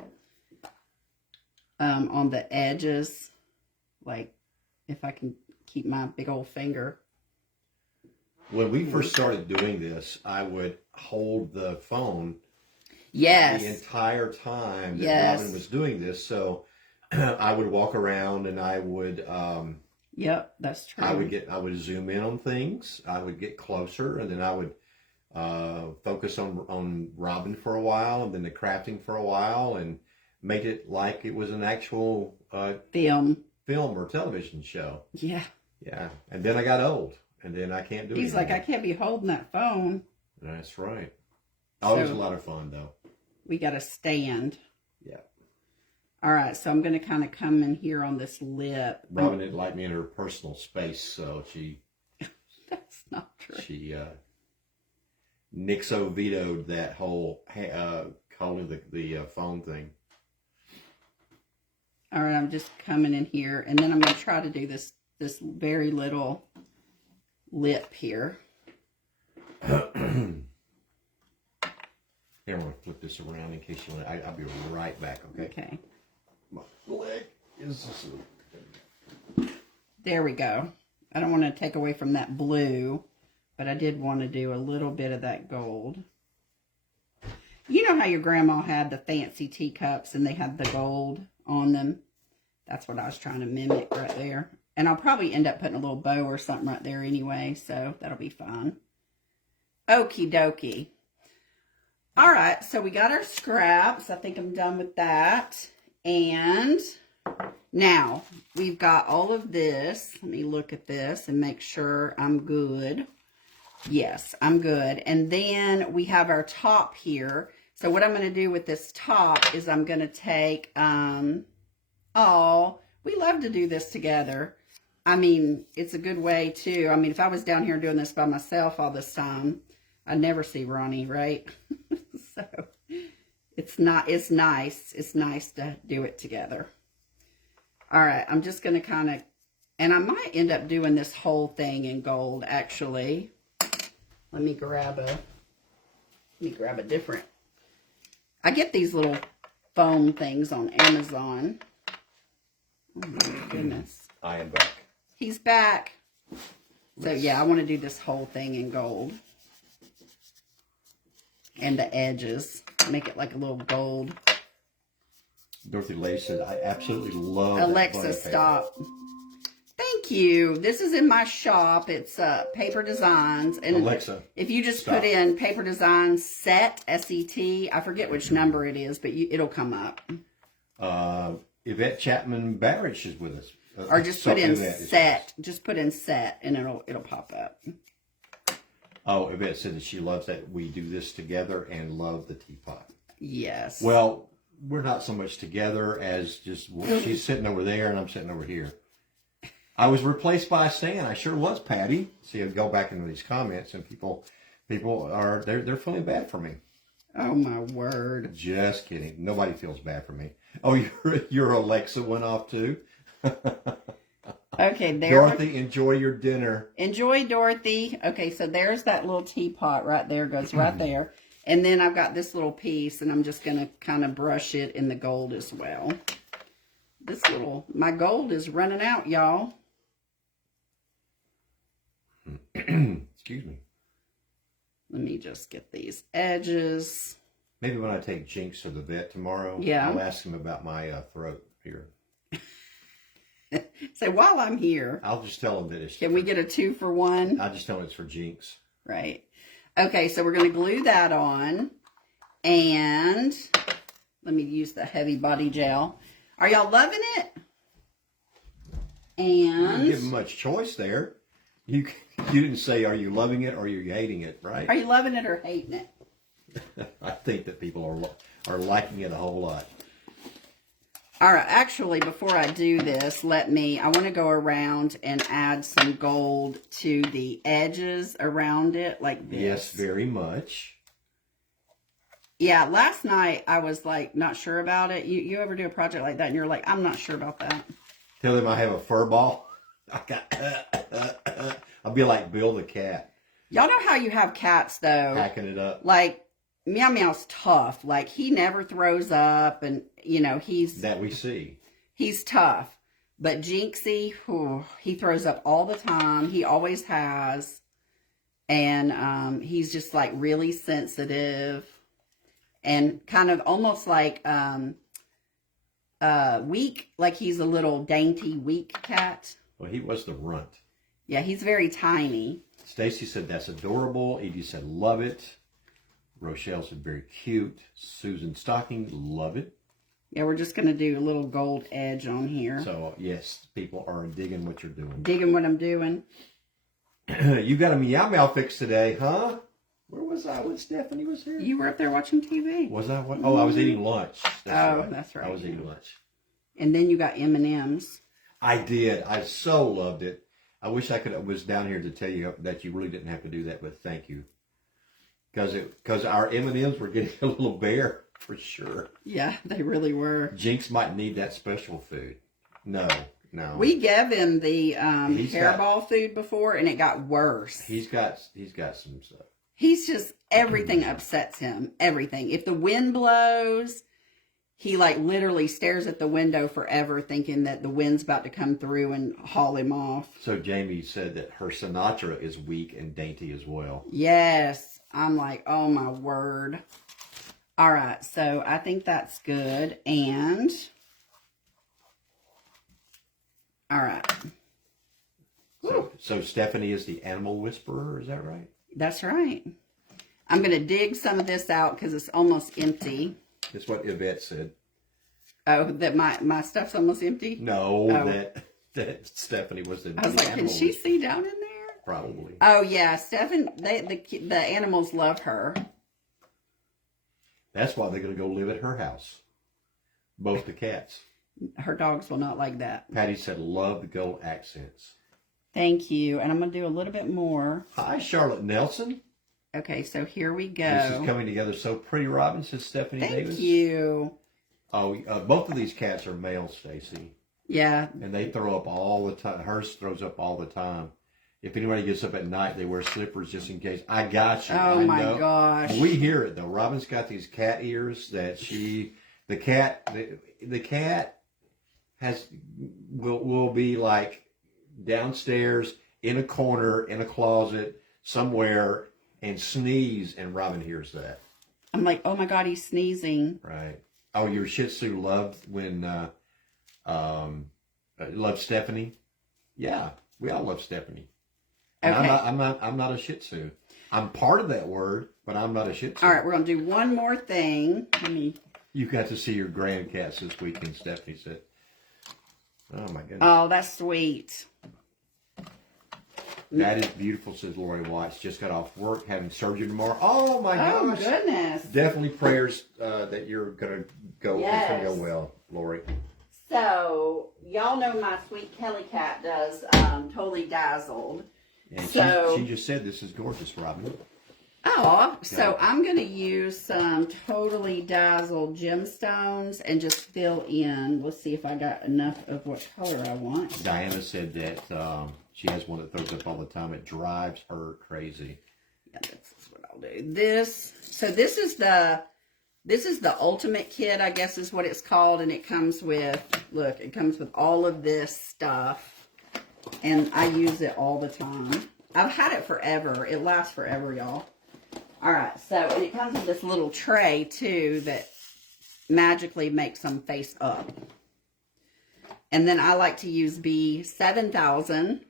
on the edges? Like, if I can keep my big old finger. When we first started doing this, I would hold the phone Yes. the entire time that Robin was doing this. So I would walk around and I would... Yep, that's true. I would zoom in on things. I would get closer, and then I would focus on Robin for a while, and then the crafting for a while, and make it like it was an actual film or television show. Yeah. Yeah. And then I got old, and then I can't do it. He's like, I can't be holding that phone. That's right. Oh, it was a lot of fun, though. We got a stand. Yeah. All right, so I'm going to kind of come in here on this lip. Robin didn't like me in her personal space, so she... That's not true. She nixo vetoed that whole calling the phone thing. All right, I'm just coming in here, and then I'm going to try to do this very little lip here. Here, I'm going to flip this around in case you want to... I'll be right back, okay? Okay. My leg is asleep. There we go. I don't want to take away from that blue, but I did want to do a little bit of that gold. You know how your grandma had the fancy teacups and they had the gold on them? That's what I was trying to mimic right there. And I'll probably end up putting a little bow or something right there anyway, so that'll be fine. Okie dokie. All right, so we got our scraps. I think I'm done with that. And now we've got all of this. Let me look at this and make sure I'm good. Yes, I'm good. And then we have our top here. So what I'm going to do with this top is I'm going to take, we love to do this together. I mean, it's a good way too. I mean, if I was down here doing this by myself all this time, I'd never see Ronnie, right? So it's nice. It's nice to do it together. All right, I'm just going to kind of, and I might end up doing this whole thing in gold, actually. Let me grab a different. I get these little foam things on Amazon. Oh my goodness. I am back. He's back. So yeah, I want to do this whole thing in gold. And the edges. Make it like a little gold. Dorothy Lay said, I absolutely love Alexa, that stop. Thank you. This is in my shop. It's Paper Designs. And Alexa, if you just stop. put in Paper Designs Set, S-E-T, I forget which number it is, but it'll come up. Yvette Chapman Barrich is with us. Or just put in Set. Just put in Set, and it'll pop up. Oh, Yvette said that she loves that we do this together and love the teapot. Yes. Well, we're not so much together as just she's sitting over there and I'm sitting over here. I was replaced by a stand. I sure was, Patty. See, I go back into these comments and people are they're feeling bad for me. Oh my word. Just kidding. Nobody feels bad for me. Oh, your Alexa went off too. Okay, there. Dorothy, enjoy your dinner. Enjoy, Dorothy. Okay, so there's that little teapot right there. Goes right there. And then I've got this little piece, and I'm just going to kind of brush it in the gold as well. My gold is running out, y'all. Excuse me. Let me just get these edges. Maybe when I take Jinx to the vet tomorrow, yeah, I'll ask him about my throat here. So while I'm here, I'll just tell him that it's... Can we get a 2-for-1? I'll just tell him it's for Jinx. Right. Okay, so we're going to glue that on. And let me use the heavy body gel. Are y'all loving it? And... You didn't give him much choice there. You didn't say, are you loving it or are you hating it, right? Are you loving it or hating it? I think that people are liking it a whole lot. All right, actually, before I do this, I want to go around and add some gold to the edges around it, like this. Yes, very much. Yeah, last night I was like not sure about it. You ever do a project like that and you're like, I'm not sure about that. Tell them I have a fur ball. I'll be like Bill the cat. Y'all know how you have cats though. Hacking it up. Like, Meow Meow's tough. Like, he never throws up and, he's... That we see. He's tough. But Jinxie, he throws up all the time. He always has. And he's just, like, really sensitive. And kind of almost like weak. Like, he's a little dainty, weak cat. Well, he was the runt. Yeah, he's very tiny. Stacy said, that's adorable. Edie said, love it. Rochelle said, very cute. Susan Stocking, love it. Yeah, we're just going to do a little gold edge on here. So, yes, people are digging what you're doing. Digging what I'm doing. You got a Meow Meow fix today, huh? Where was I when Stephanie was here? You were up there watching TV. Was I? Oh, I was eating lunch. That's right. I was eating lunch. And then you got M&Ms. I did. I so loved it. I wish I was down here to tell you that you really didn't have to do that, but thank you. Because our M&Ms were getting a little bare, for sure. Yeah, they really were. Jinx might need that special food. No. We gave him the hairball food before, and it got worse. He's got some stuff. He's just, everything upsets him. Everything. If the wind blows, he like literally stares at the window forever thinking that the wind's about to come through and haul him off. So Jamie said that her Sinatra is weak and dainty as well. Yes. I'm like, oh my word. All right. So I think that's good. And all right. So Stephanie is the animal whisperer. Is that right? That's right. I'm going to dig some of this out because it's almost empty. That's what Yvette said. Oh, that my stuff's almost empty? No, that Stephanie was the I was like, can she see down in there? Probably. Oh, yeah. The animals love her. That's why they're going to go live at her house. Both the cats. Her dogs will not like that. Patty said, love the gold accents. Thank you. And I'm going to do a little bit more. Hi, Charlotte Nelson. Okay, so here we go. This is coming together so pretty, Robin, says Stephanie Davis. Thank you. Oh, both of these cats are male, Stacy. Yeah. And they throw up all the time. Hers throws up all the time. If anybody gets up at night, they wear slippers just in case. I got you. Oh, I my know. gosh. We hear it, though. Robin's got these cat ears that the cat will be like downstairs in a corner, in a closet, somewhere, and sneeze, and Robin hears that. I'm like, oh my God, he's sneezing. Right. Oh, your Shih Tzu loved when, loved Stephanie? Yeah, we all love Stephanie. And Okay. I'm not a Shih Tzu. I'm part of that word, but I'm not a Shih Tzu. All right, we're going to do one more thing. You got to see your grandcats this weekend, Stephanie said. Oh, my goodness. Oh, that's sweet. That is beautiful, says Lori Watts. Just got off work, having surgery tomorrow. Oh, my gosh. Oh, goodness. Definitely prayers that you're going to go. Yes. It's going to go well, Lori. So, y'all know my sweet Kelly cat does Totally Dazzled. And So- she just said this is gorgeous, Robin. Oh, so Yeah. I'm going to use some Totally Dazzled gemstones and just fill in. Let's see if I got enough of what color I want. Diana said that she has one that throws up all the time. It drives her crazy. Yeah, this is what I'll do. This is the ultimate kit, I guess is what it's called, and it comes with, look, it comes with all of this stuff, and I use it all the time. I've had it forever. It lasts forever, y'all. All right, so, and it comes with this little tray, too, that magically makes them face up. And then I like to use B7000.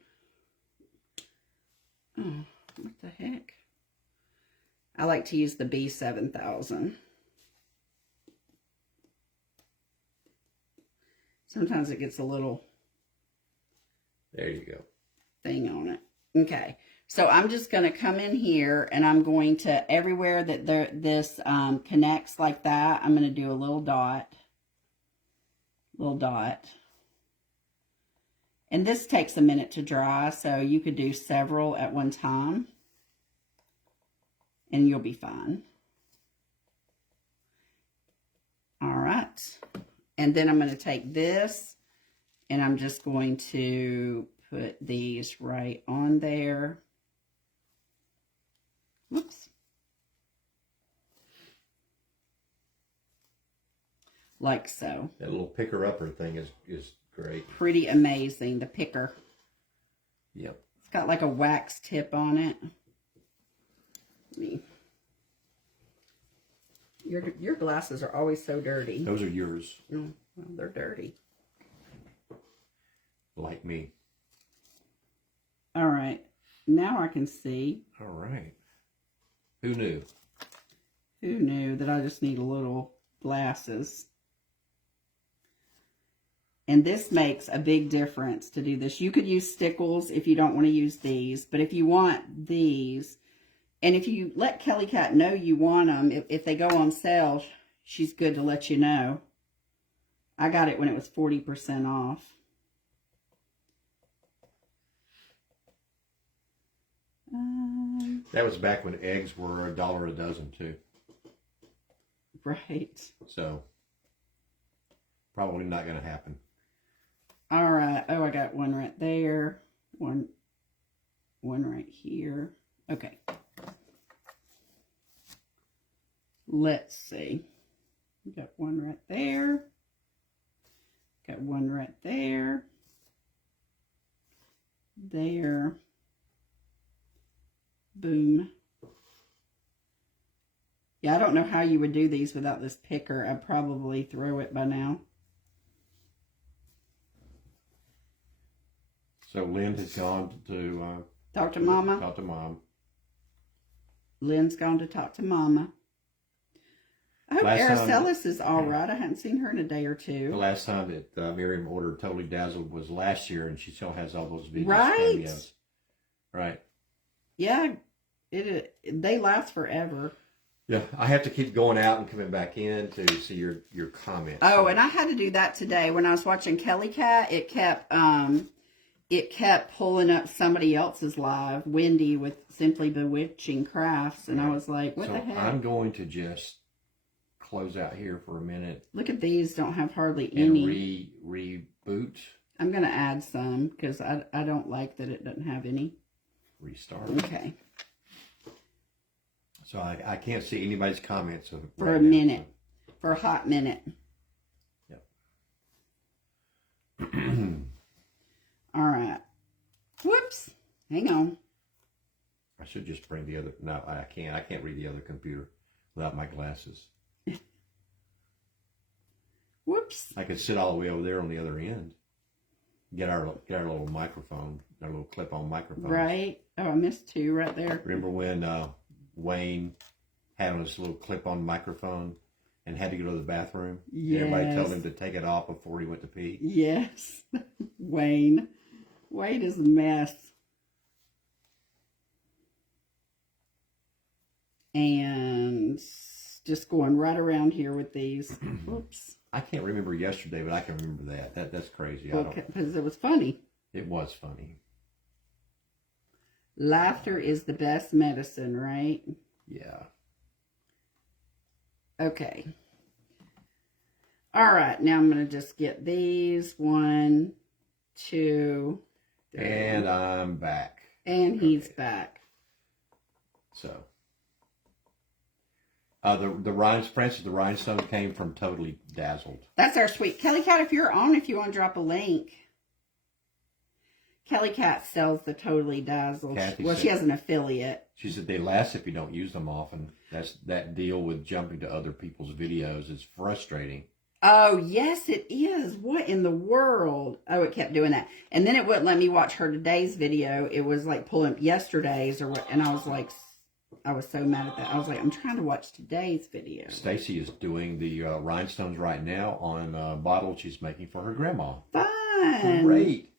Oh, what the heck? I like to use the B7000. Sometimes it gets a little There you go. thing on it. Okay, so I'm just going to come in here and I'm going to, everywhere that this connects like that, I'm going to do a little dot. And this takes a minute to dry, so you could do several at one time. And you'll be fine. All right. And then I'm going to take this and I'm just going to put these right on there. Whoops. Like so. That little picker-upper thing is great. Pretty amazing, the picker. Yep. It's got like a wax tip on it. Your glasses are always so dirty. Those are yours, Oh, well, they're dirty. like me. All right. Now I can see. All right. Who knew? Who knew that I just need a little glasses? And this makes a big difference to do this. You could use stickles if you don't want to use these. But if you want these, and if you let Kelly Cat know you want them, if they go on sale, she's good to let you know. I got it when it was 40% off. That was back when eggs were $1 a dozen too. Right. So probably not going to happen. All right. Oh, I got one right there. One right here. Okay. Let's see. Got one right there. Got one right there. There. Boom. Yeah, I don't know how you would do these without this picker. I'd probably throw it by now. So Lynn has gone to Talk to Mama. talk to Mom. Lynn's gone to talk to Mama. I hope Last time- Aracelis is all right. I hadn't seen her in a day or The two. last time that Miriam ordered Totally Dazzled was last year, and she still has all those videos. Right. Cameos. Right. Yeah, they last forever. Yeah, I have to keep going out and coming back in to see your comments. Oh, and I had to do that today when I was watching Kelly Cat. It kept pulling up somebody else's live, Wendy with Simply Bewitching Crafts, and I was like, "What the heck?" I'm going to just close out here for a minute. Look at these; don't have hardly and any. Reboot. I'm gonna add some because I don't like that it doesn't have any. Restart. Okay. So I can't see anybody's comments For a minute, for a hot minute. Yep. All right. Whoops. Hang on. I should just bring the other. No, I can't. I can't read the other computer without my glasses. Whoops. I could sit all the way over there on the other end. Get our little microphone, our little clip-on microphone. Right. Oh, I missed two right there. Remember when Wayne had on his little clip-on microphone and had to go to the bathroom? Yes. Everybody told him to take it off before he went to pee. Yes. Wayne. Wayne is a mess. And just going right around here with these. Whoops. I can't remember yesterday, but I can remember that. That's crazy. Because it was funny. It was funny. Laughter is the best medicine, right? Yeah. Okay. All right. Now I'm going to just get these. 1, 2, 3. And I'm back. And he's back. So. The rhinestone came from Totally Dazzled. That's our sweet Kelly Cat. If you're on, if you want to drop a link. Kelly Cat sells the Totally Dazzled. She has an affiliate. She said they last if you don't use them often. That deal with jumping to other people's videos is frustrating. Oh, yes, it is. What in the world? Oh, it kept doing that. And then it wouldn't let me watch her today's video. It was like pulling up yesterday's or what. And I was like, I was so mad at that. I was like, I'm trying to watch today's video. Stacy is doing the rhinestones right now on a bottle she's making for her grandma. Fun. Great.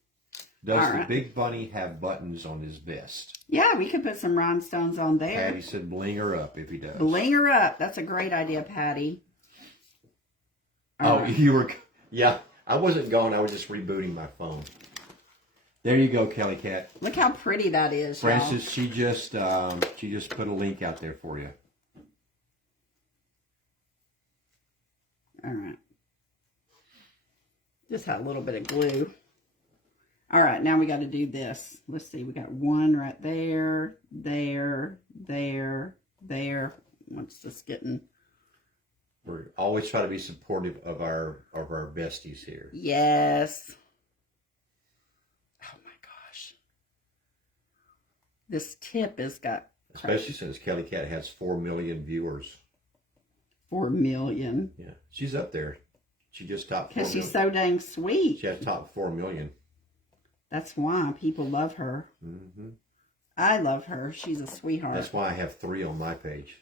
Does the big bunny have buttons on his vest? Yeah, we could put some rhinestones on there. Patty said bling her up if he does. Bling her up. That's a great idea, Patty. You were... Yeah, I wasn't gone. I was just rebooting my phone. There you go, Kelly Cat. Look how pretty that is, Francis, she just put a link out there for you. All right. Just had a little bit of glue. All right, now we got to do this. Let's see. We got one right there, there. What's this getting? We always try to be supportive of our besties here. Yes. Oh my gosh. This tip has got... Especially since Kelly Cat has 4 million viewers. 4 million. Yeah, she's up there. She just topped 4 million. Because she's million. so dang sweet. She has topped 4 million. That's why people love her. Mm-hmm. I love her. She's a sweetheart. That's why I have 3 on my page.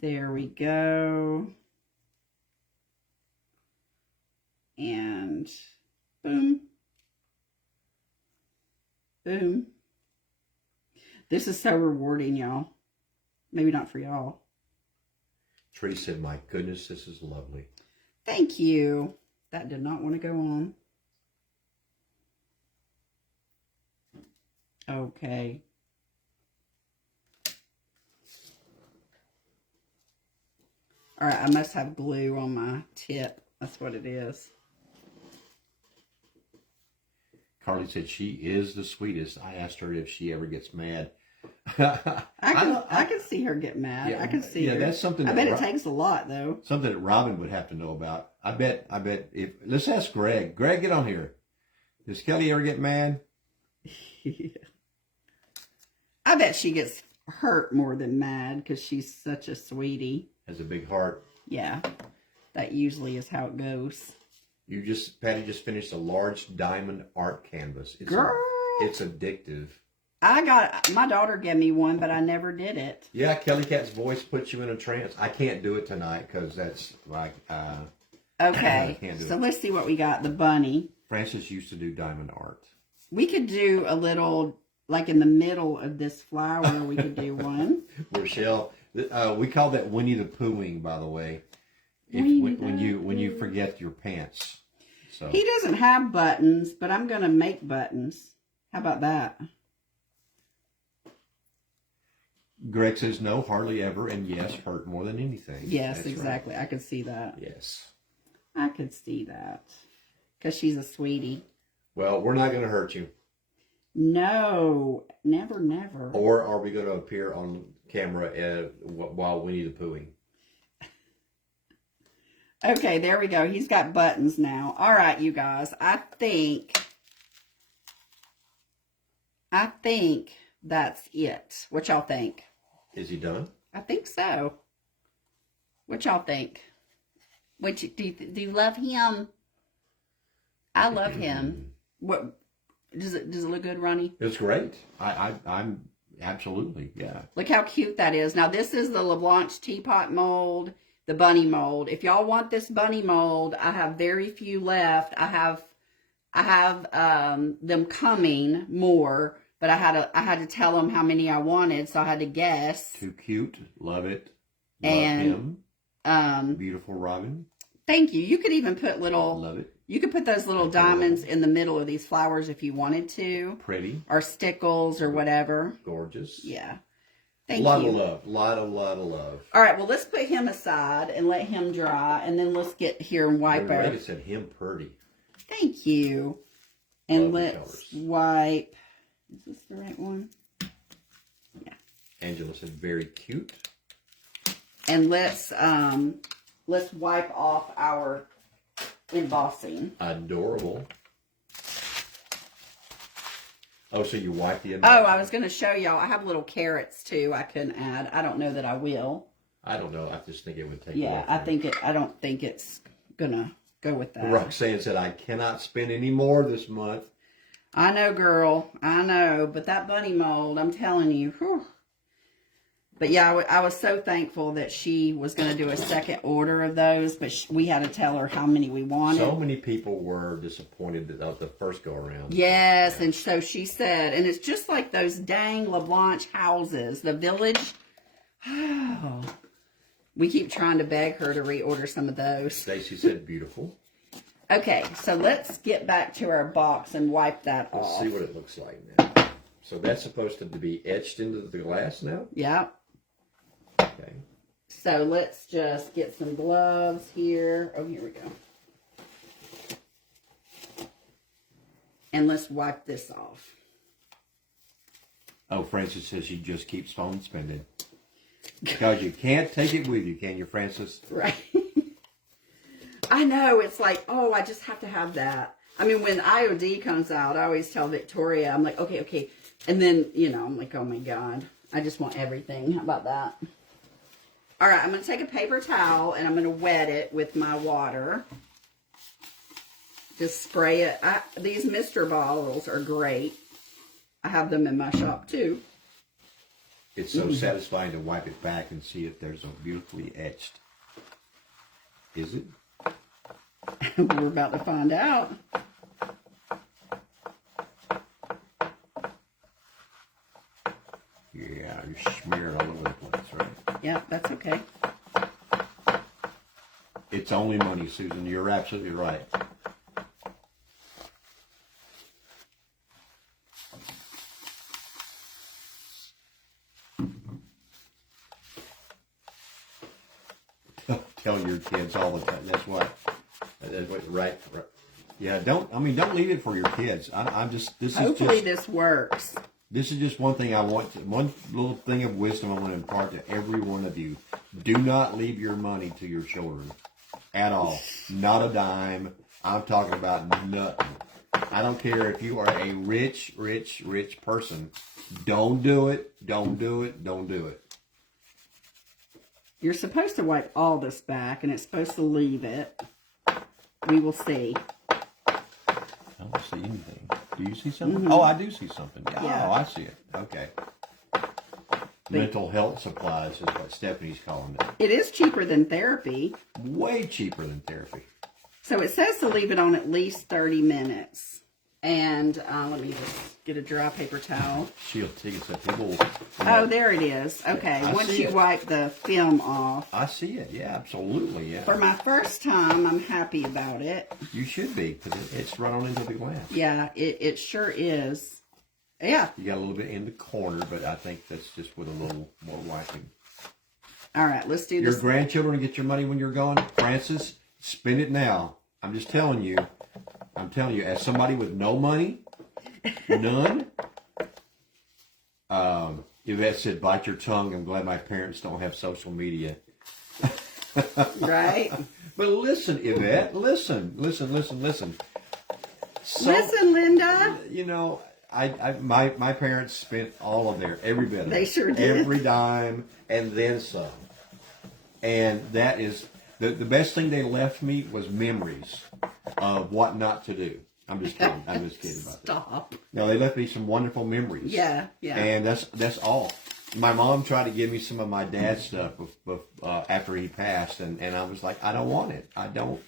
There we go. And boom. Boom. This is so rewarding, y'all. Maybe not for y'all. Tree said, my goodness, this is lovely. Thank you. That did not want to go on. Okay. All right, I must have glue on my tip. That's what it is. Carly said she is the sweetest. I asked her if she ever gets mad. I can see her get mad. Yeah, I can see her. That's something. I bet it takes a lot, though. Something that Robin would have to know about. I bet if let's ask Greg. Greg, get on here. Does Kelly ever get mad? Yeah. I bet she gets hurt more than mad because she's such a sweetie. Has a big heart. Yeah, that usually is how it goes. Patty just finished a large diamond art canvas. Girl, it's addictive. My daughter gave me one, but I never did it. Yeah, Kelly Cat's voice puts you in a trance. I can't do it tonight because that's like. Okay, so let's see what we got. The bunny. Francis used to do diamond art. We could do a little like in the middle of this flower, we could do one. Rochelle, we call that Winnie the Poohing, by the way. When you forget your pants. So He doesn't have buttons, but I'm going to make buttons. How about that? Greg says no, hardly ever, and yes, hurt more than anything. Yes, That's exactly. right. I could see that. Yes. I could see that. Because she's a sweetie. Well, we're not going to hurt you. No, never, never. Or are we going to appear on camera while Winnie the Poohing? Okay, there we go. He's got buttons now. All right, you guys. I think that's it. What y'all think? Is he done? I think so. What y'all think? Do you love him? I love him. What does it look good, Ronnie? It's great. I'm absolutely, yeah. Look how cute that is. Now this is the LeBlanc teapot mold, the bunny mold. If y'all want this bunny mold, I have very few left. I have them coming more, but I had to tell them how many I wanted, so I had to guess. Too cute. Love it. Love him. Beautiful Robin. Thank you. You could even put little. Love it. You could put those little diamonds in the middle of these flowers if you wanted to. Pretty. Or stickles or whatever. Gorgeous. Yeah. Thank you. Lot of love. Lot of love. All right. Well, let's put him aside and let him dry, and then let's get here and wipe our. Reagan said him pretty. Thank you. And Lovely let's colors. wipe. Is this the right one? Yeah. Angela said very cute. And let's wipe off our embossing. Adorable. Oh, so you wipe the Oh, embossing? I was going to show y'all. I have little carrots too. I couldn't add. I don't know that I will. I don't know. I just think it would take. Yeah, I don't think it's gonna go with that. Roxanne said, "I cannot spend any more this month." I know, girl. I know. But that bunny mold, I'm telling you. Whew. But yeah, I was so thankful that she was going to do a second order of those, but we had to tell her how many we wanted. So many people were disappointed of the first go around. Yes, yeah. And so she said, and it's just like those dang LeBlanc houses, the village. Oh, we keep trying to beg her to reorder some of those. Stacy said beautiful. Okay, so let's get back to our box and wipe that off. Let's see what it looks like now. So that's supposed to be etched into the glass now? Yep. Okay. So let's just get some gloves here. Oh, here we go. And let's wipe this off. Oh, Francis says she just keeps phone spending. Because you can't take it with you, can you, Francis? Right. I know. It's like, oh, I just have to have that. I mean, when IOD comes out, I always tell Victoria, I'm like, okay. And then, I'm like, oh, my God. I just want everything. How about that? All right, I'm going to take a paper towel, and I'm going to wet it with my water. Just spray it. These Mr. bottles are great. I have them in my shop, too. It's so satisfying to wipe it back and see if there's a beautifully etched. Is it? We're about to find out. Yeah, you smear it all over the place, right? Yeah, that's okay. It's only money, Susan. You're absolutely right. Tell your kids all the time. That's what, right. Yeah, don't leave it for your kids. Hopefully this works. This is just one thing one little thing of wisdom I want to impart to every one of you. Do not leave your money to your children at all. Not a dime. I'm talking about nothing. I don't care if you are a rich person. Don't do it. Don't do it. Don't do it. You're supposed to wipe all this back, and it's supposed to leave it. We will see. I don't see anything. Do you see something? Mm-hmm. Oh, I do see something. Yeah. Oh, I see it. Okay. Mental health supplies is what Stephanie's calling it. It is cheaper than therapy. Way cheaper than therapy. So it says to leave it on at least 30 minutes. And let me just get a dry paper towel. Shield tickets that people. Oh, there it is. Okay, I once see you it. wipe the film off. I see it. Yeah, absolutely. Yeah. For my first time, I'm happy about it. You should be, because it's right on into the glass. Yeah, it sure is. Yeah. You got a little bit in the corner, but I think that's just with a little more wiping. All right, let's do Your this. grandchildren get your money when you're gone. Francis, spend it now. I'm just telling you. I'm telling you, as somebody with no money, none. Yvette said, bite your tongue. I'm glad my parents don't have social media. Right? But listen, Yvette, listen. So, Listen, Linda. you know, my parents spent all of every bit of it. They sure did. Every dime and then some. And that is, the best thing they left me was memories of what not to do. I'm just kidding. I'm just kidding about that. Stop. No, they left me some wonderful memories. Yeah. And that's all. My mom tried to give me some of my dad's stuff after he passed, and I was like, I don't want it. I don't.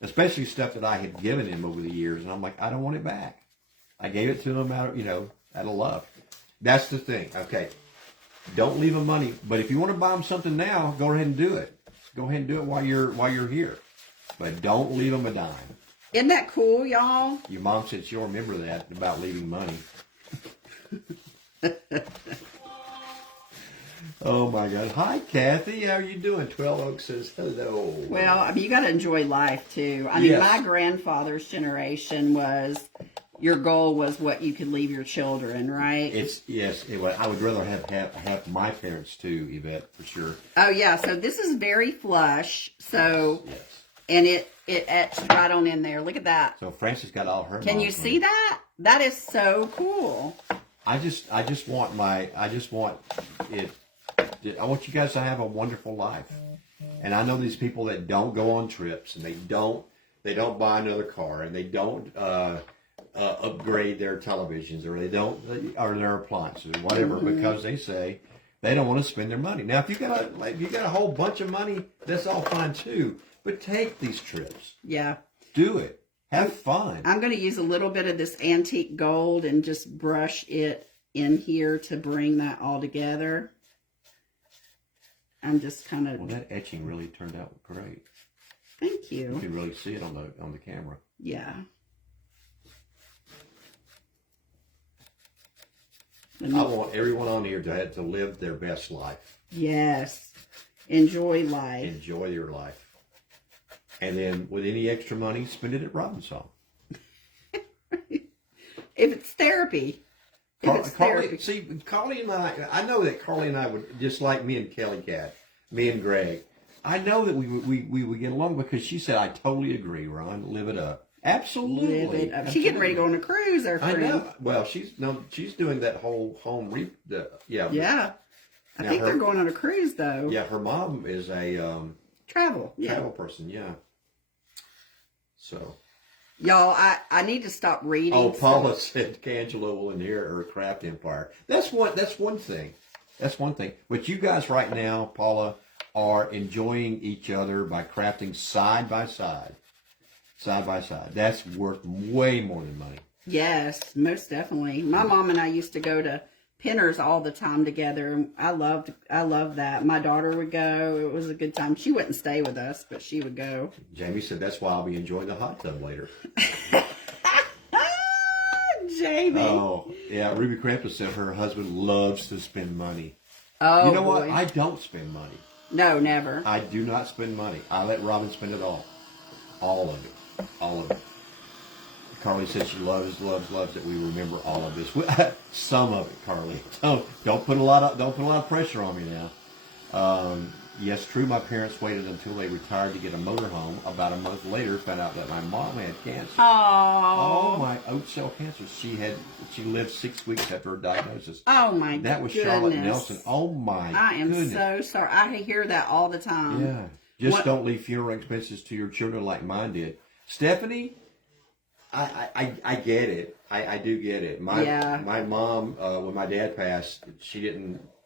Especially stuff that I had given him over the years, and I'm like, I don't want it back. I gave it to him out of love. That's the thing. Okay, don't leave him money, but if you want to buy him something now, go ahead and do it. Go ahead and do it while you're here, but don't leave him a dime. Isn't that cool, y'all? Your mom said she'll remember that about leaving money. Oh my God! Hi, Kathy. How are you doing? 12 Oaks says hello. Well, I mean, you got to enjoy life too. I mean, Yes. my grandfather's generation was your goal was what you could leave your children, right? I would rather have my parents too, Yvette, for sure. Oh yeah. So this is very flush. So Yes. and it etched right on in there. Look at that. So Francis got all her. Can you mom's see money. that? That is so cool. I just want it. I want you guys to have a wonderful life. And I know these people that don't go on trips and they don't buy another car and they don't upgrade their televisions or or their appliances or whatever because they say they don't want to spend their money. Now, if you got a whole bunch of money, that's all fine too. But take these trips. Yeah. Do it. Have fun. I'm going to use a little bit of this antique gold and just brush it in here to bring that all together. I'm just kind of. Well, that etching really turned out great. Thank You you. can really see it on the camera. Yeah. I want everyone on here to live their best life. Yes. Enjoy life. Enjoy your life. And then with any extra money, spend it at Robinson. If it's therapy. Carly, see, Carly and I know that Carly and I would, just like me and Kelly Cat, me and Greg, I know that we would get along because she said, I totally agree, Ron. Live it up. Absolutely. Live it up. She's getting ready to go on a cruise, our I friend. know. Well, she's doing that whole home yeah. Yeah. I Now think they're going on a cruise, though. Yeah, her mom is a Travel. Yeah. travel person, yeah. So. Y'all, I need to stop reading. Oh, Paula said Angela will inherit her craft empire. That's one thing. That's one thing. But you guys right now, Paula, are enjoying each other by crafting side by side. Side by side. That's worth way more than money. Yes, most definitely. My mom and I used to go to Pinners all the time together. I loved that. My daughter would go. It was a good time. She wouldn't stay with us, but she would go. Jamie said that's why I'll be enjoying the hot tub later. Jamie. Oh, yeah. Ruby Krampus said her husband loves to spend money. Oh, you know what? boy. I don't spend money. No, never. I do not spend money. I let Robin spend it all. All of it. All of it. Carly said she loves that we remember all of this. Some of it, Carly. Don't put a lot of pressure on me now. Yes, true. My parents waited until they retired to get a motorhome. About a month later, found out that my mom had cancer. Oh. Oh, my oat cell cancer. She lived 6 weeks after her diagnosis. Oh my. That was goodness. Charlotte Nelson. Oh my. I am goodness. so sorry. I hear that all the time. Yeah. Just What- don't leave funeral expenses to your children like mine did. Stephanie, I get it. I do get it. My mom, when my dad passed,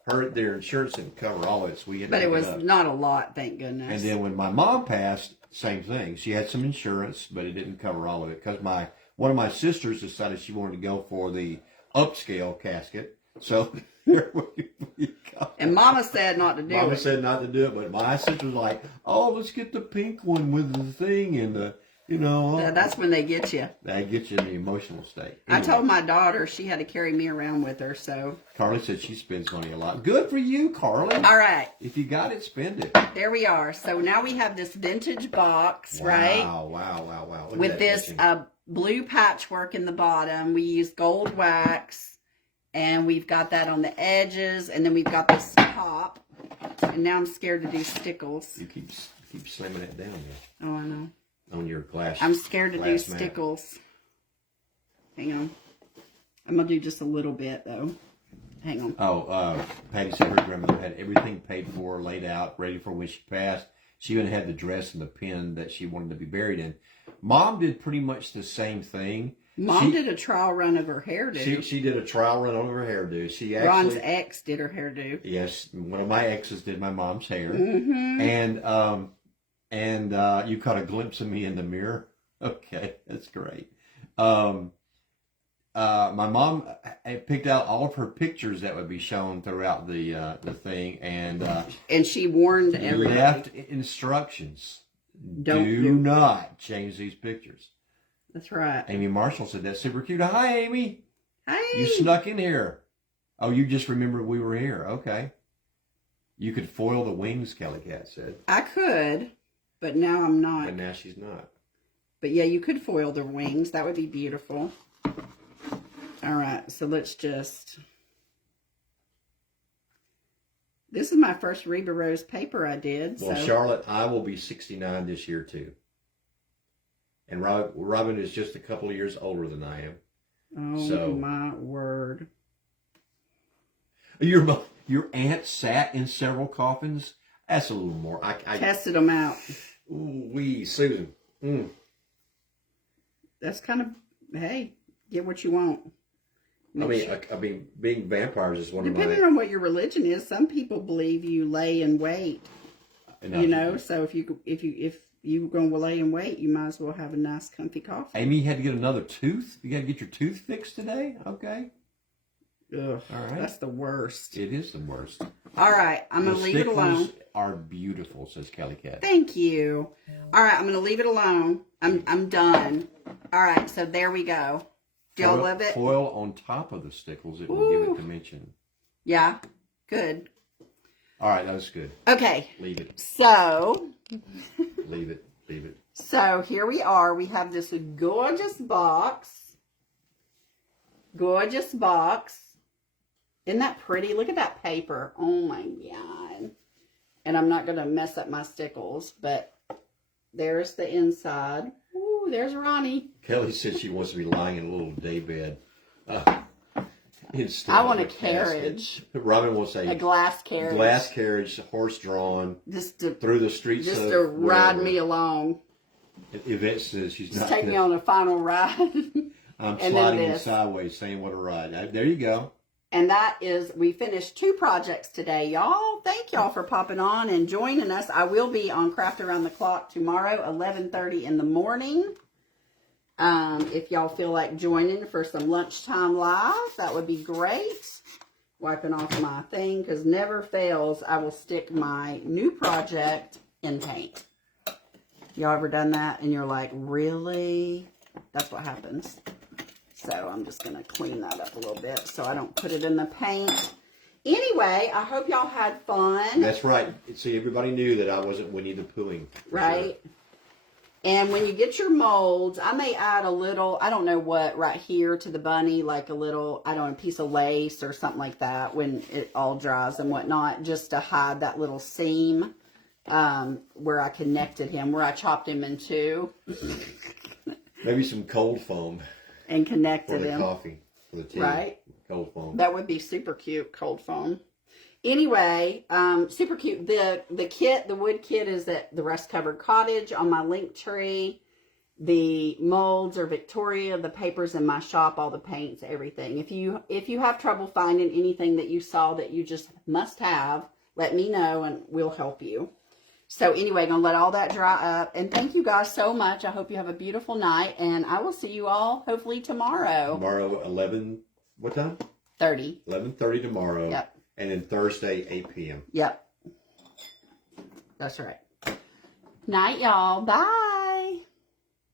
their insurance didn't cover all of it, so we had to But it pick was up. not a lot, thank goodness. And then when my mom passed, same thing. She had some insurance, but it didn't cover all of it because one of my sisters decided she wanted to go for the upscale casket. So there we go. And Mama said not to do Mama it. said not to do it, but my sister was like, "Oh, let's get the pink one with the thing and the, you know." That's when they get you. That gets you in the emotional state. I Anyway, told my daughter she had to carry me around with her, so. Carly said she spends money a lot. Good for you, Carly. All right, If you got it, spend it. there we are. So now we have this vintage box, right? Wow. Look at With that this etching. blue patchwork in the bottom. We used gold wax. And we've got that on the edges. And then we've got this top. And now I'm scared to do stickles. You keep slamming it down there Oh, I know. on your glass. I'm scared to do glass mat. stickles. Hang on. I'm going to do just a little bit, though. Hang on. Oh, Patty said her grandmother had everything paid for, laid out, ready for when she passed. She even had the dress and the pin that she wanted to be buried in. Mom did pretty much the same thing. Mom did a trial run of her hairdo. She did a trial run on her hairdo. She actually, Ron's ex did her hairdo. yes, one of my exes did my mom's hair, Mm-hmm. and you caught a glimpse of me in the mirror. Okay, that's great. My mom picked out all of her pictures that would be shown throughout the thing, and she warned everybody. left instructions. Don't do do- not change these pictures. That's right. Amy Marshall said that's super cute. Hi, Amy. Hey. You snuck in here. Oh, you just remembered we were here. Okay. You could foil the wings, Kelly Cat said. I could, but now I'm not. But now she's not. But yeah, you could foil the wings. That would be beautiful. All right, so let's just... This is my first Reba Rose paper I did. Well, so. Charlotte, I will be 69 this year, too. And Robin is just a couple of years older than I am. Oh, So- my word. Your aunt sat in several coffins? That's a little more. I Tested them out. Ooh-wee, Susan. Mm. That's kind of, hey, get what you want. I mean, being vampires is one of Depending my... on what your religion is, some people believe you lay in wait. You know, so if you're going to lay in wait, you might as well have a nice, comfy coffee. Amy had to get another tooth? You got to get your tooth fixed today? Okay. Ugh, All right. that's the worst. It is the worst. All right, I'm going to leave it alone. Stickles are beautiful, says Kelly Cat. Thank you. All right, I'm going to leave it alone. I'm done. All right, so there we go. Do y'all love it? Foil on top of the stickles, it will give it dimension. Yeah, good. All right, that was good. Okay, Leave it. so Leave it. Leave it. So here we are. We have this gorgeous box. Gorgeous box. Isn't that pretty? Look at that paper. Oh my God. And I'm not going to mess up my stickles, but there's the inside. Ooh, there's Ronnie. Kelly said she wants to be lying in a little day bed. Instead I want of a casket. carriage. Robin will say A glass carriage. glass carriage, horse drawn, Just to, through the streets just of to ride wherever. me along. Yvette says she's Just not. take me on a final ride. I'm and then sliding in this. sideways, saying what a ride. There you go. And that is, we finished 2 projects today, y'all. Thank y'all for popping on and joining us. I will be on Craft Around the Clock tomorrow, 11:30 in the morning. If y'all feel like joining for some lunchtime live, that would be great. Wiping off my thing, because never fails, I will stick my new project in paint. Y'all ever done that? And you're like, really? That's what happens. So I'm just going to clean that up a little bit so I don't put it in the paint. Anyway, I hope y'all had fun. That's right. See, everybody knew that I wasn't Winnie the Poohing. Right? And when you get your molds, I may add a little, I don't know what, right here to the bunny, like a little, I don't know, a piece of lace or something like that when it all dries and whatnot, just to hide that little seam where I connected him, where I chopped him in 2. Maybe some cold foam And for connected the him. coffee, for the tea. Right? Cold foam. That would be super cute, cold foam. Anyway, super cute. The kit, the wood kit is at the Rust Covered Cottage on my link tree. The molds are Victoria, the papers in my shop, all the paints, everything. If you have trouble finding anything that you saw that you just must have, let me know and we'll help you. So anyway, gonna let all that dry up. And thank you guys so much. I hope you have a beautiful night. And I will see you all hopefully tomorrow. Tomorrow, 11 what time? 30. 11:30 tomorrow. Yep. And then Thursday, 8 p.m. Yep. That's right. Night, y'all. Bye.